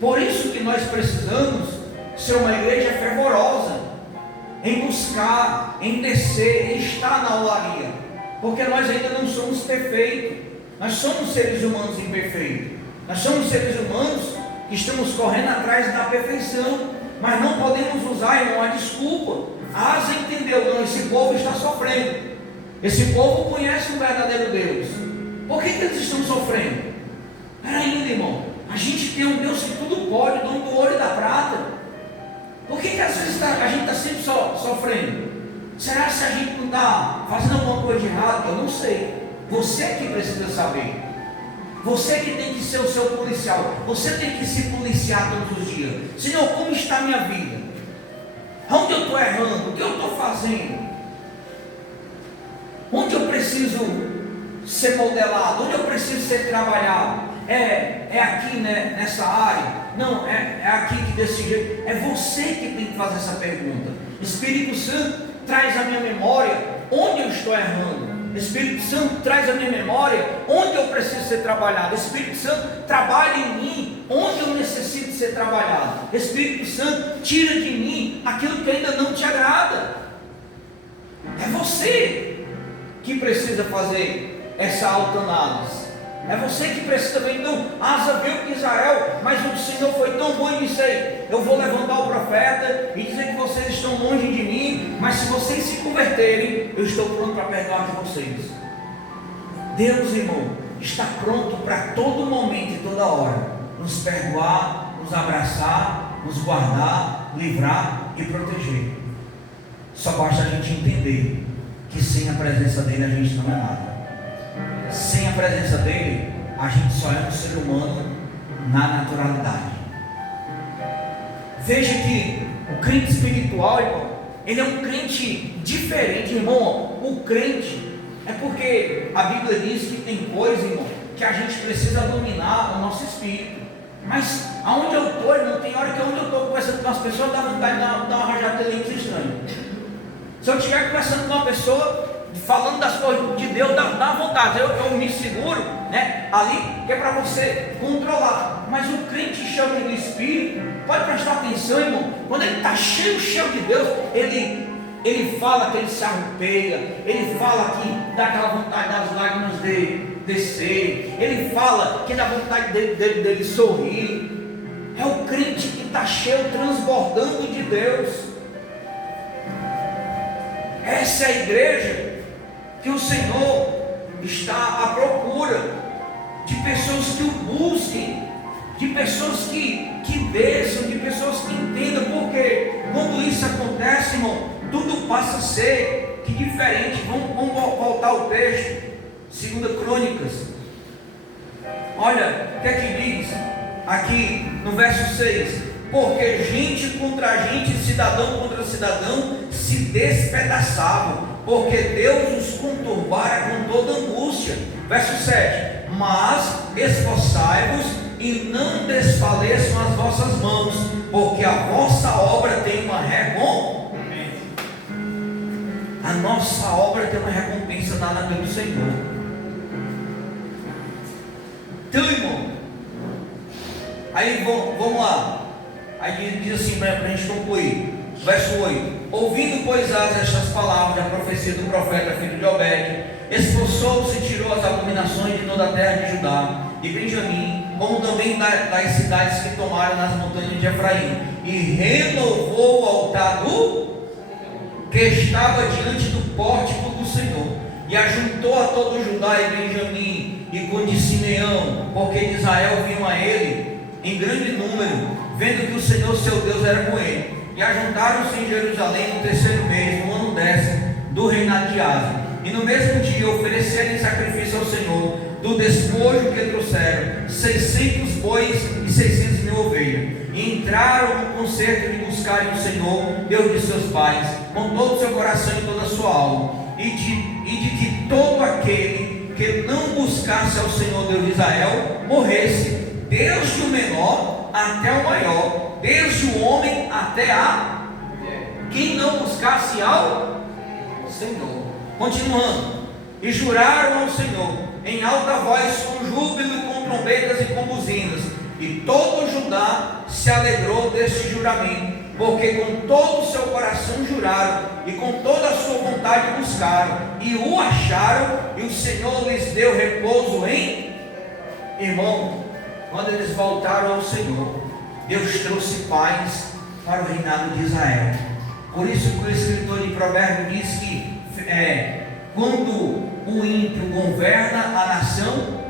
Por isso que nós precisamos ser uma igreja fervorosa em buscar, em descer, em estar na olaria, porque nós ainda não somos perfeitos. Nós somos seres humanos imperfeitos. Nós somos seres humanos que estamos correndo atrás da perfeição, mas não podemos usar, irmão, a desculpa. Asa entendeu, não, esse povo está sofrendo. Esse povo conhece o verdadeiro Deus. Por que eles estão sofrendo? Espera ainda, irmão. A gente tem um Deus que tudo pode, dono do ouro e da prata. Por que às vezes a gente está sempre sofrendo? Será que a gente não está fazendo alguma coisa de errado? Eu não sei. Você que precisa saber. Você que tem que ser o seu policial. Você tem que se policiar todos os dias. Senhor, como está a minha vida? Onde eu estou errando? O que eu estou fazendo? Onde eu preciso ser modelado? Onde eu preciso ser trabalhado? É aqui, né, nessa área? Não, é aqui que desse jeito. É você que tem que fazer essa pergunta. Espírito Santo, traz à minha memória onde eu estou errando. Espírito Santo, traz à minha memória onde eu preciso ser trabalhado. Espírito Santo, trabalha em mim onde eu necessito ser trabalhado. Espírito Santo, tira de mim aquilo que ainda não te agrada. É você que precisa fazer essa autoanálise. É você que precisa ver. Então, Asa viu que Israel, mas o Senhor foi tão bom e disse aí: eu vou levantar o profeta e dizer que vocês estão longe de mim, mas se vocês se converterem, eu estou pronto para perdoar de vocês. Deus, irmão, está pronto para todo momento e toda hora nos perdoar, nos abraçar, nos guardar, livrar e proteger. Só basta a gente entender que sem a presença dele a gente não é nada. Sem a presença dele, a gente só é um ser humano na naturalidade. Veja que o crente espiritual, irmão, ele é um crente diferente, irmão. O crente é porque a Bíblia diz que tem coisa, irmão, que a gente precisa dominar o nosso espírito. Mas aonde eu estou, irmão, tem hora que onde eu estou conversando com as pessoas, dá vontade de dar uma rajada de línguas estranhas. Se eu estiver conversando com uma pessoa, falando das coisas de Deus, dá vontade, eu me seguro, né, ali, que é para você controlar. Mas o crente cheio do Espírito, pode prestar atenção, irmão, quando ele está cheio de Deus, ele fala que ele se arrupeia, ele fala que dá aquela vontade das lágrimas dele descer, ele fala que dá vontade dele sorrir. É o crente que está cheio, transbordando de Deus. Essa é a igreja que o Senhor está à procura de pessoas que o busquem, de pessoas que desçam, de pessoas que entendam, porque quando isso acontece, irmão, tudo passa a ser que diferente. Vamos voltar ao texto, 2 Crônicas. Olha o que é que diz aqui no verso 6: porque gente contra gente, cidadão contra cidadão se despedaçavam, porque Deus os conturbara com toda angústia. Verso 7: mas esforçai-vos e não desfaleçam as vossas mãos, porque a vossa obra tem uma recompensa. A nossa obra tem uma recompensa dada pelo Senhor. Então, irmão, aí vamos lá. Aí diz assim para a gente concluir, verso 8: ouvindo, pois, Asa estas palavras, a profecia do profeta filho de Obed, expulsou-se e tirou as abominações de toda a terra de Judá e Benjamim, como também das cidades que tomaram nas montanhas de Efraim, e renovou o altar que estava diante do pórtico do Senhor, e ajuntou a todo Judá e Benjamim e com de Simeão, porque de Israel vinham a ele em grande número, vendo que o Senhor seu Deus era com ele. E ajuntaram-se em Jerusalém no 3º mês, no ano 10º do reinado de Asa. E no mesmo dia ofereceram em sacrifício ao Senhor, do despojo que trouxeram, 600 bois e 600 mil ovelhas. E entraram no concerto de buscarem o Senhor, Deus de seus pais, com todo o seu coração e toda a sua alma. E de que todo aquele que não buscasse ao Senhor, Deus de Israel, morresse, desde o menor até o maior, desde o homem até a quem não buscasse ao Senhor. Continuando: e juraram ao Senhor em alta voz, com júbilo e com trombetas e com buzinas, e todo Judá se alegrou deste juramento, porque com todo o seu coração juraram e com toda a sua vontade buscaram, e o acharam, e o Senhor lhes deu repouso em... Irmão, quando eles voltaram ao Senhor, Deus trouxe paz para o reinado de Israel. Por isso que o escritor de Provérbios diz que quando o ímpio governa, a nação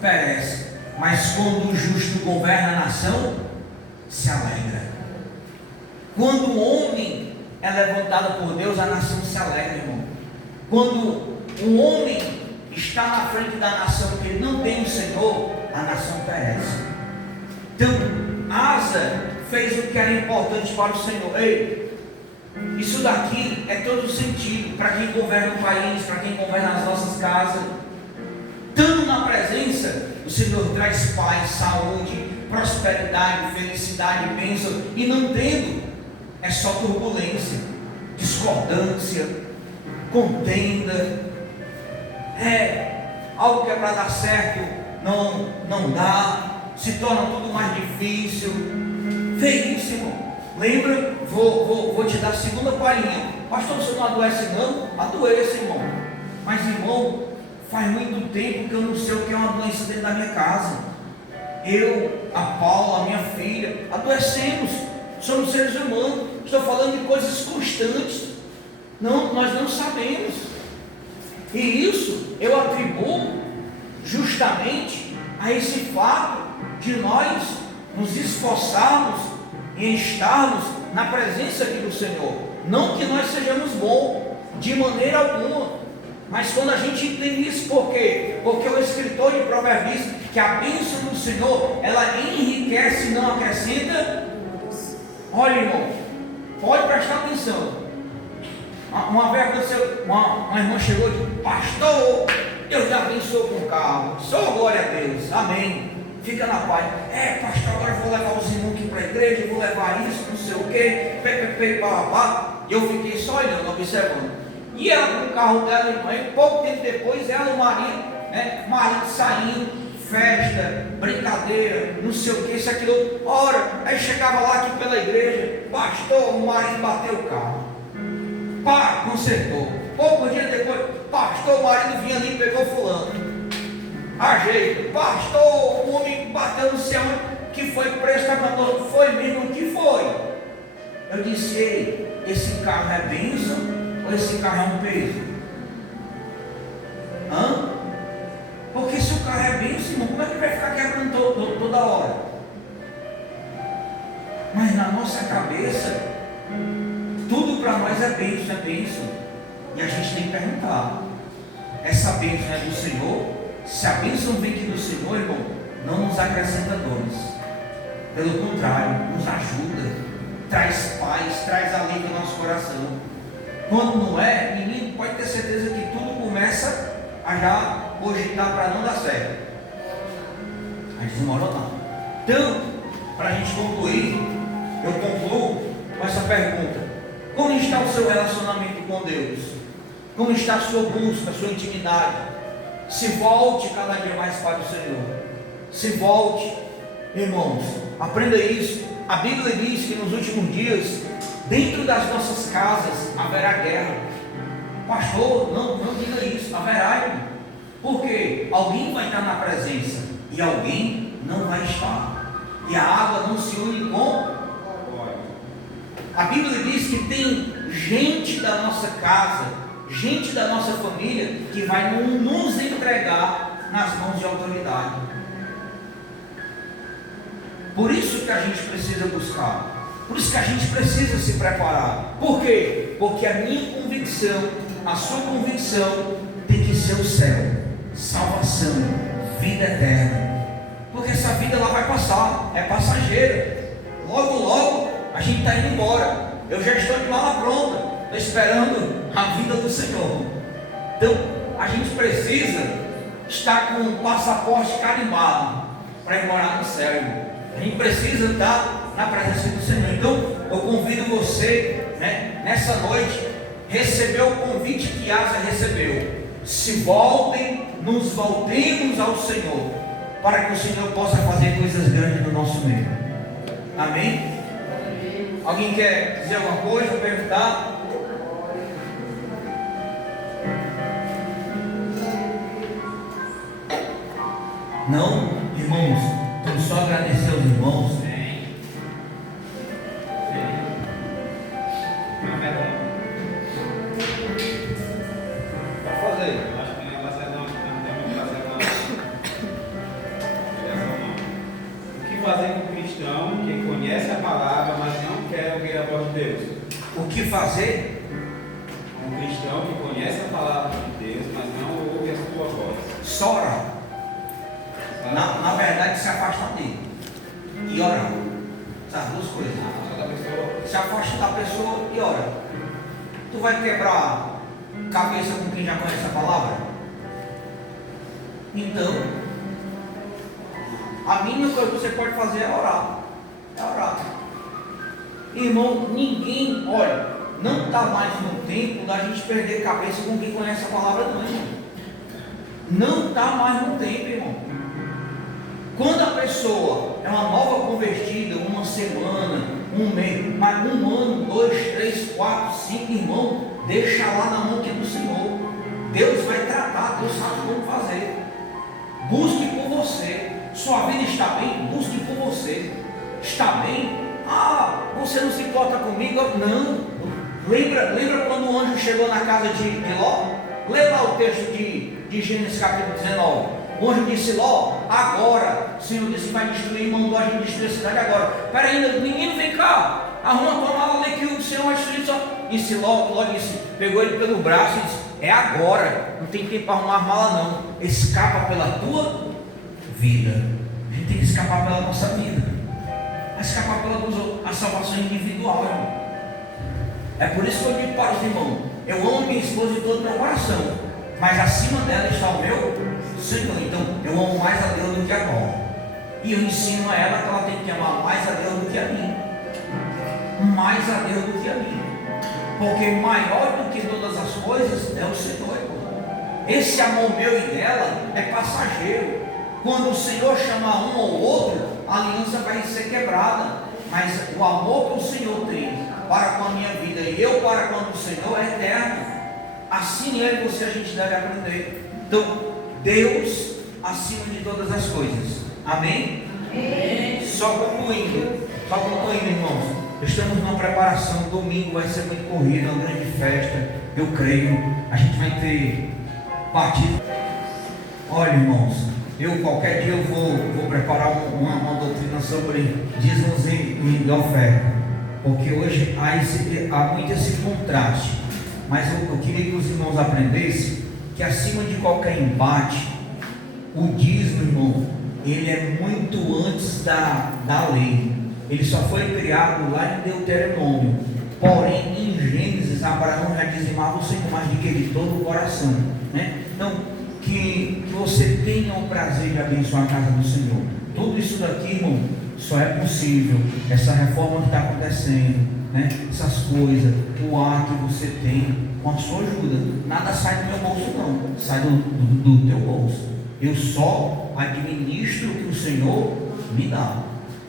perece, mas quando o justo governa, a nação se alegra. Quando o homem é levantado por Deus, a nação se alegra, irmão. Quando um homem está na frente da nação que ele não tem o Senhor, a nação perece. Então, Asa fez o que era importante para o Senhor. Ei, isso daqui é todo sentido para quem governa o país, para quem governa as nossas casas. Estando na presença, o Senhor traz paz, saúde, prosperidade, felicidade, bênção. E não tendo, é só turbulência, discordância, contenda. Algo que é para dar certo não dá, se torna tudo mais difícil. Vê isso, irmão. Lembra? Vou te dar a segunda palhinha. Pastor, você não adoece não? Adoece, irmão. Mas, irmão, faz muito tempo que eu não sei o que é uma doença dentro da minha casa. Eu, a Paula, a minha filha, adoecemos. Somos seres humanos. Estou falando de coisas constantes. Nós não sabemos. E isso eu atribuo justamente a esse fato de nós nos esforçarmos em estarmos na presença aqui do Senhor. Não que nós sejamos bons, de maneira alguma. Mas quando a gente entende isso, por quê? Porque o escritor de Provérbios diz que a bênção do Senhor, ela enriquece e não acrescenta. Olha, irmão, pode prestar atenção. Uma vez aconteceu, uma irmã chegou e disse: pastor, Deus te abençoou com o carro. Só glória a Deus, amém. Fica na paz. Pastor, agora eu vou levar os irmãos aqui para a igreja, vou levar isso, não sei o que, e eu fiquei só olhando, observando. E ela com o carro dela, irmã, e pouco tempo depois, ela e o marido saindo, festa, brincadeira, não sei o que, isso, aquilo. Ora, aí chegava lá aqui pela igreja, pastor, o marido bateu o carro. Pá, consertou. Poucos dias depois, pastor, o marido vinha ali e pegou fulano. Ajeito, pastor, o homem bateu no céu, que foi preso, cantor. Foi mesmo, o que foi? Eu disse: ei, esse carro é bênção ou esse carro é um peso? Porque se o carro é bênção, irmão, como é que vai ficar quebrando toda hora? Mas na nossa cabeça, tudo para nós é bênção, e a gente tem que perguntar: essa bênção é do Senhor? Se a bênção vem aqui do Senhor, irmão, não nos acrescenta dores, pelo contrário, nos ajuda, traz paz, traz alívio no nosso coração. Quando não é, menino, pode ter certeza que tudo começa a já cogitar para não dar certo. A gente não mora lá. Então, para a gente concluir, eu concluo com essa pergunta: como está o seu relacionamento com Deus? Como está a sua busca, a sua intimidade? Se volte cada dia mais para o Senhor. Se volte, irmãos, aprenda isso. A Bíblia diz que nos últimos dias, dentro das nossas casas, haverá guerra. Pastor, não diga isso, haverá, irmão. Porque alguém vai estar na presença e alguém não vai estar. E a água não se une com. A Bíblia diz que tem gente da nossa casa, gente da nossa família, que vai nos entregar nas mãos de autoridade. Por isso que a gente precisa buscar, por isso que a gente precisa se preparar. Por quê? Porque a minha convicção, a sua convicção tem que ser o céu, salvação, vida eterna. Porque essa vida lá vai passar, é passageira. Logo a gente está indo embora. Eu já estou de mala pronta, estou esperando a vida do Senhor. Então a gente precisa estar com o passaporte carimbado para ir morar no céu, irmão. A gente precisa estar na presença do Senhor. Então eu convido você, nessa noite, receber o convite que Asa recebeu. Se voltem, nos voltemos ao Senhor, para que o Senhor possa fazer coisas grandes no nosso meio. Amém? Alguém quer dizer alguma coisa, perguntar? Não, irmãos, então só agradecer aos irmãos. Pode fazer. Eu acho que o negócio é não O que fazer com o cristão que conhece a palavra, mas não quer ouvir a voz de Deus? O que fazer? Um cristão que conhece a palavra de Deus, mas não ouve a sua voz. Só orar. Na verdade, se afastar dele e orar. Essas duas coisas. Se afasta da pessoa e ora. Tu vai quebrar cabeça com quem já conhece a palavra? Então, a mínima coisa que você pode fazer é orar. É orar. Irmão, ninguém, olha, não está mais no tempo da gente perder cabeça com quem conhece a palavra, não, irmão. Não está mais no tempo, irmão. Quando a pessoa é uma nova convertida, uma semana, um mês, mas um ano, 2, 3, 4, 5, irmão, deixa lá na mão do Senhor. Deus vai tratar, Deus sabe como fazer. Busque por você. Sua vida está bem? Busque por você. Está bem? Ah, você não se importa comigo? Não. Lembra quando o anjo chegou na casa de Ló? Lê lá o texto de Gênesis capítulo 19. O anjo disse: Ló, agora, o Senhor disse que vai destruir, mandou a gente destruir a cidade agora. Espera aí, menino, vem cá, arruma a tua mala ali que o Senhor vai destruir só. Disse Ló disse, pegou ele pelo braço e disse: é agora, não tem tempo para arrumar a mala não. Escapa pela tua vida. A gente tem que escapar pela nossa vida. Escapar pela a salvação individual, irmão. É por isso que eu digo para os irmãos: eu amo minha esposa de todo o meu coração, mas acima dela está o meu Senhor. Então eu amo mais a Deus do que a Dó. E eu ensino a ela que ela tem que amar mais a Deus do que a mim. Mais a Deus do que a mim. Porque maior do que todas as coisas é o Senhor, irmão. Esse amor meu e dela é passageiro. Quando o Senhor chama um ou outro, a aliança vai ser quebrada. Mas o amor que o Senhor tem para com a minha vida e eu para com o Senhor é eterno. Assim eu e você a gente deve aprender. Então, Deus acima de todas as coisas. Amém? Amém. Só concluindo, irmãos. Estamos numa preparação. Domingo vai ser muito corrido, uma grande festa. Eu creio. A gente vai ter partido. Olha, irmãos, qualquer dia eu vou preparar uma doutrina sobre dízimos e oferta, porque hoje há muito esse contraste. Mas eu queria que os irmãos aprendessem que acima de qualquer embate, o dízimo, irmão, ele é muito antes da lei. Ele só foi criado lá em Deuteronômio. Porém, em Gênesis, Abraão já dizimava o Senhor mais do que de todo o coração, né? Então, que você tenha o prazer de abençoar a casa do Senhor. Tudo isso daqui, irmão, só é possível. Essa reforma que está acontecendo, né? Essas coisas, o ar que você tem, com a sua ajuda. Nada sai do meu bolso não, sai do teu bolso. Eu só administro o que o Senhor me dá,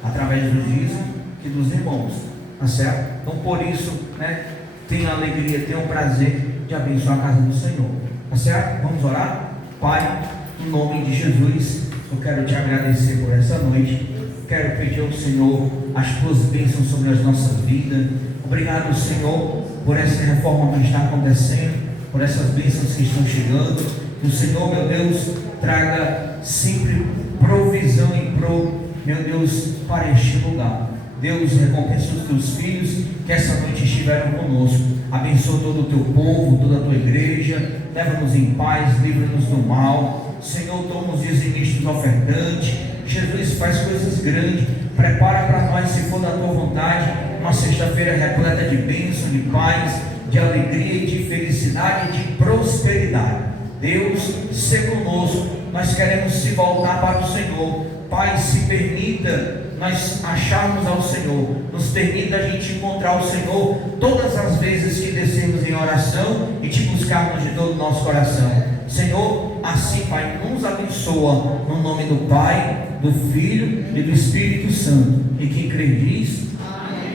através do dízimo e dos irmãos, tá certo? Então por isso, né, tenho a alegria, tenho o prazer de abençoar a casa do Senhor, tá certo? Vamos orar? Pai, em nome de Jesus, eu quero te agradecer por essa noite. Quero pedir ao Senhor as tuas bênçãos sobre as nossas vidas. Obrigado, Senhor, por essa reforma que está acontecendo, por essas bênçãos que estão chegando. Que o Senhor, meu Deus, traga sempre provisão em prol, meu Deus, para este lugar. Deus, recompensa os teus filhos que essa noite estiveram conosco. Abençoa todo o teu povo, toda a tua igreja. Leva-nos em paz, livra-nos do mal. Senhor, toma os dizimistas ofertantes. Jesus, faz coisas grandes. Prepara para nós, se for da tua vontade, uma sexta-feira repleta de bênção, de paz, de alegria, de felicidade e de prosperidade. Deus, se conosco. Nós queremos se voltar para o Senhor. Pai, se permita nós acharmos ao Senhor, nos permita a gente encontrar o Senhor todas as vezes que descermos em oração e te buscarmos de todo o nosso coração. Senhor, assim, Pai, nos abençoa, no nome do Pai, do Filho e do Espírito Santo. E quem crê diz,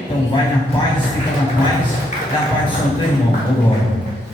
então vai na paz, fica na paz, da paz do Santo Irmão. Oh, glória.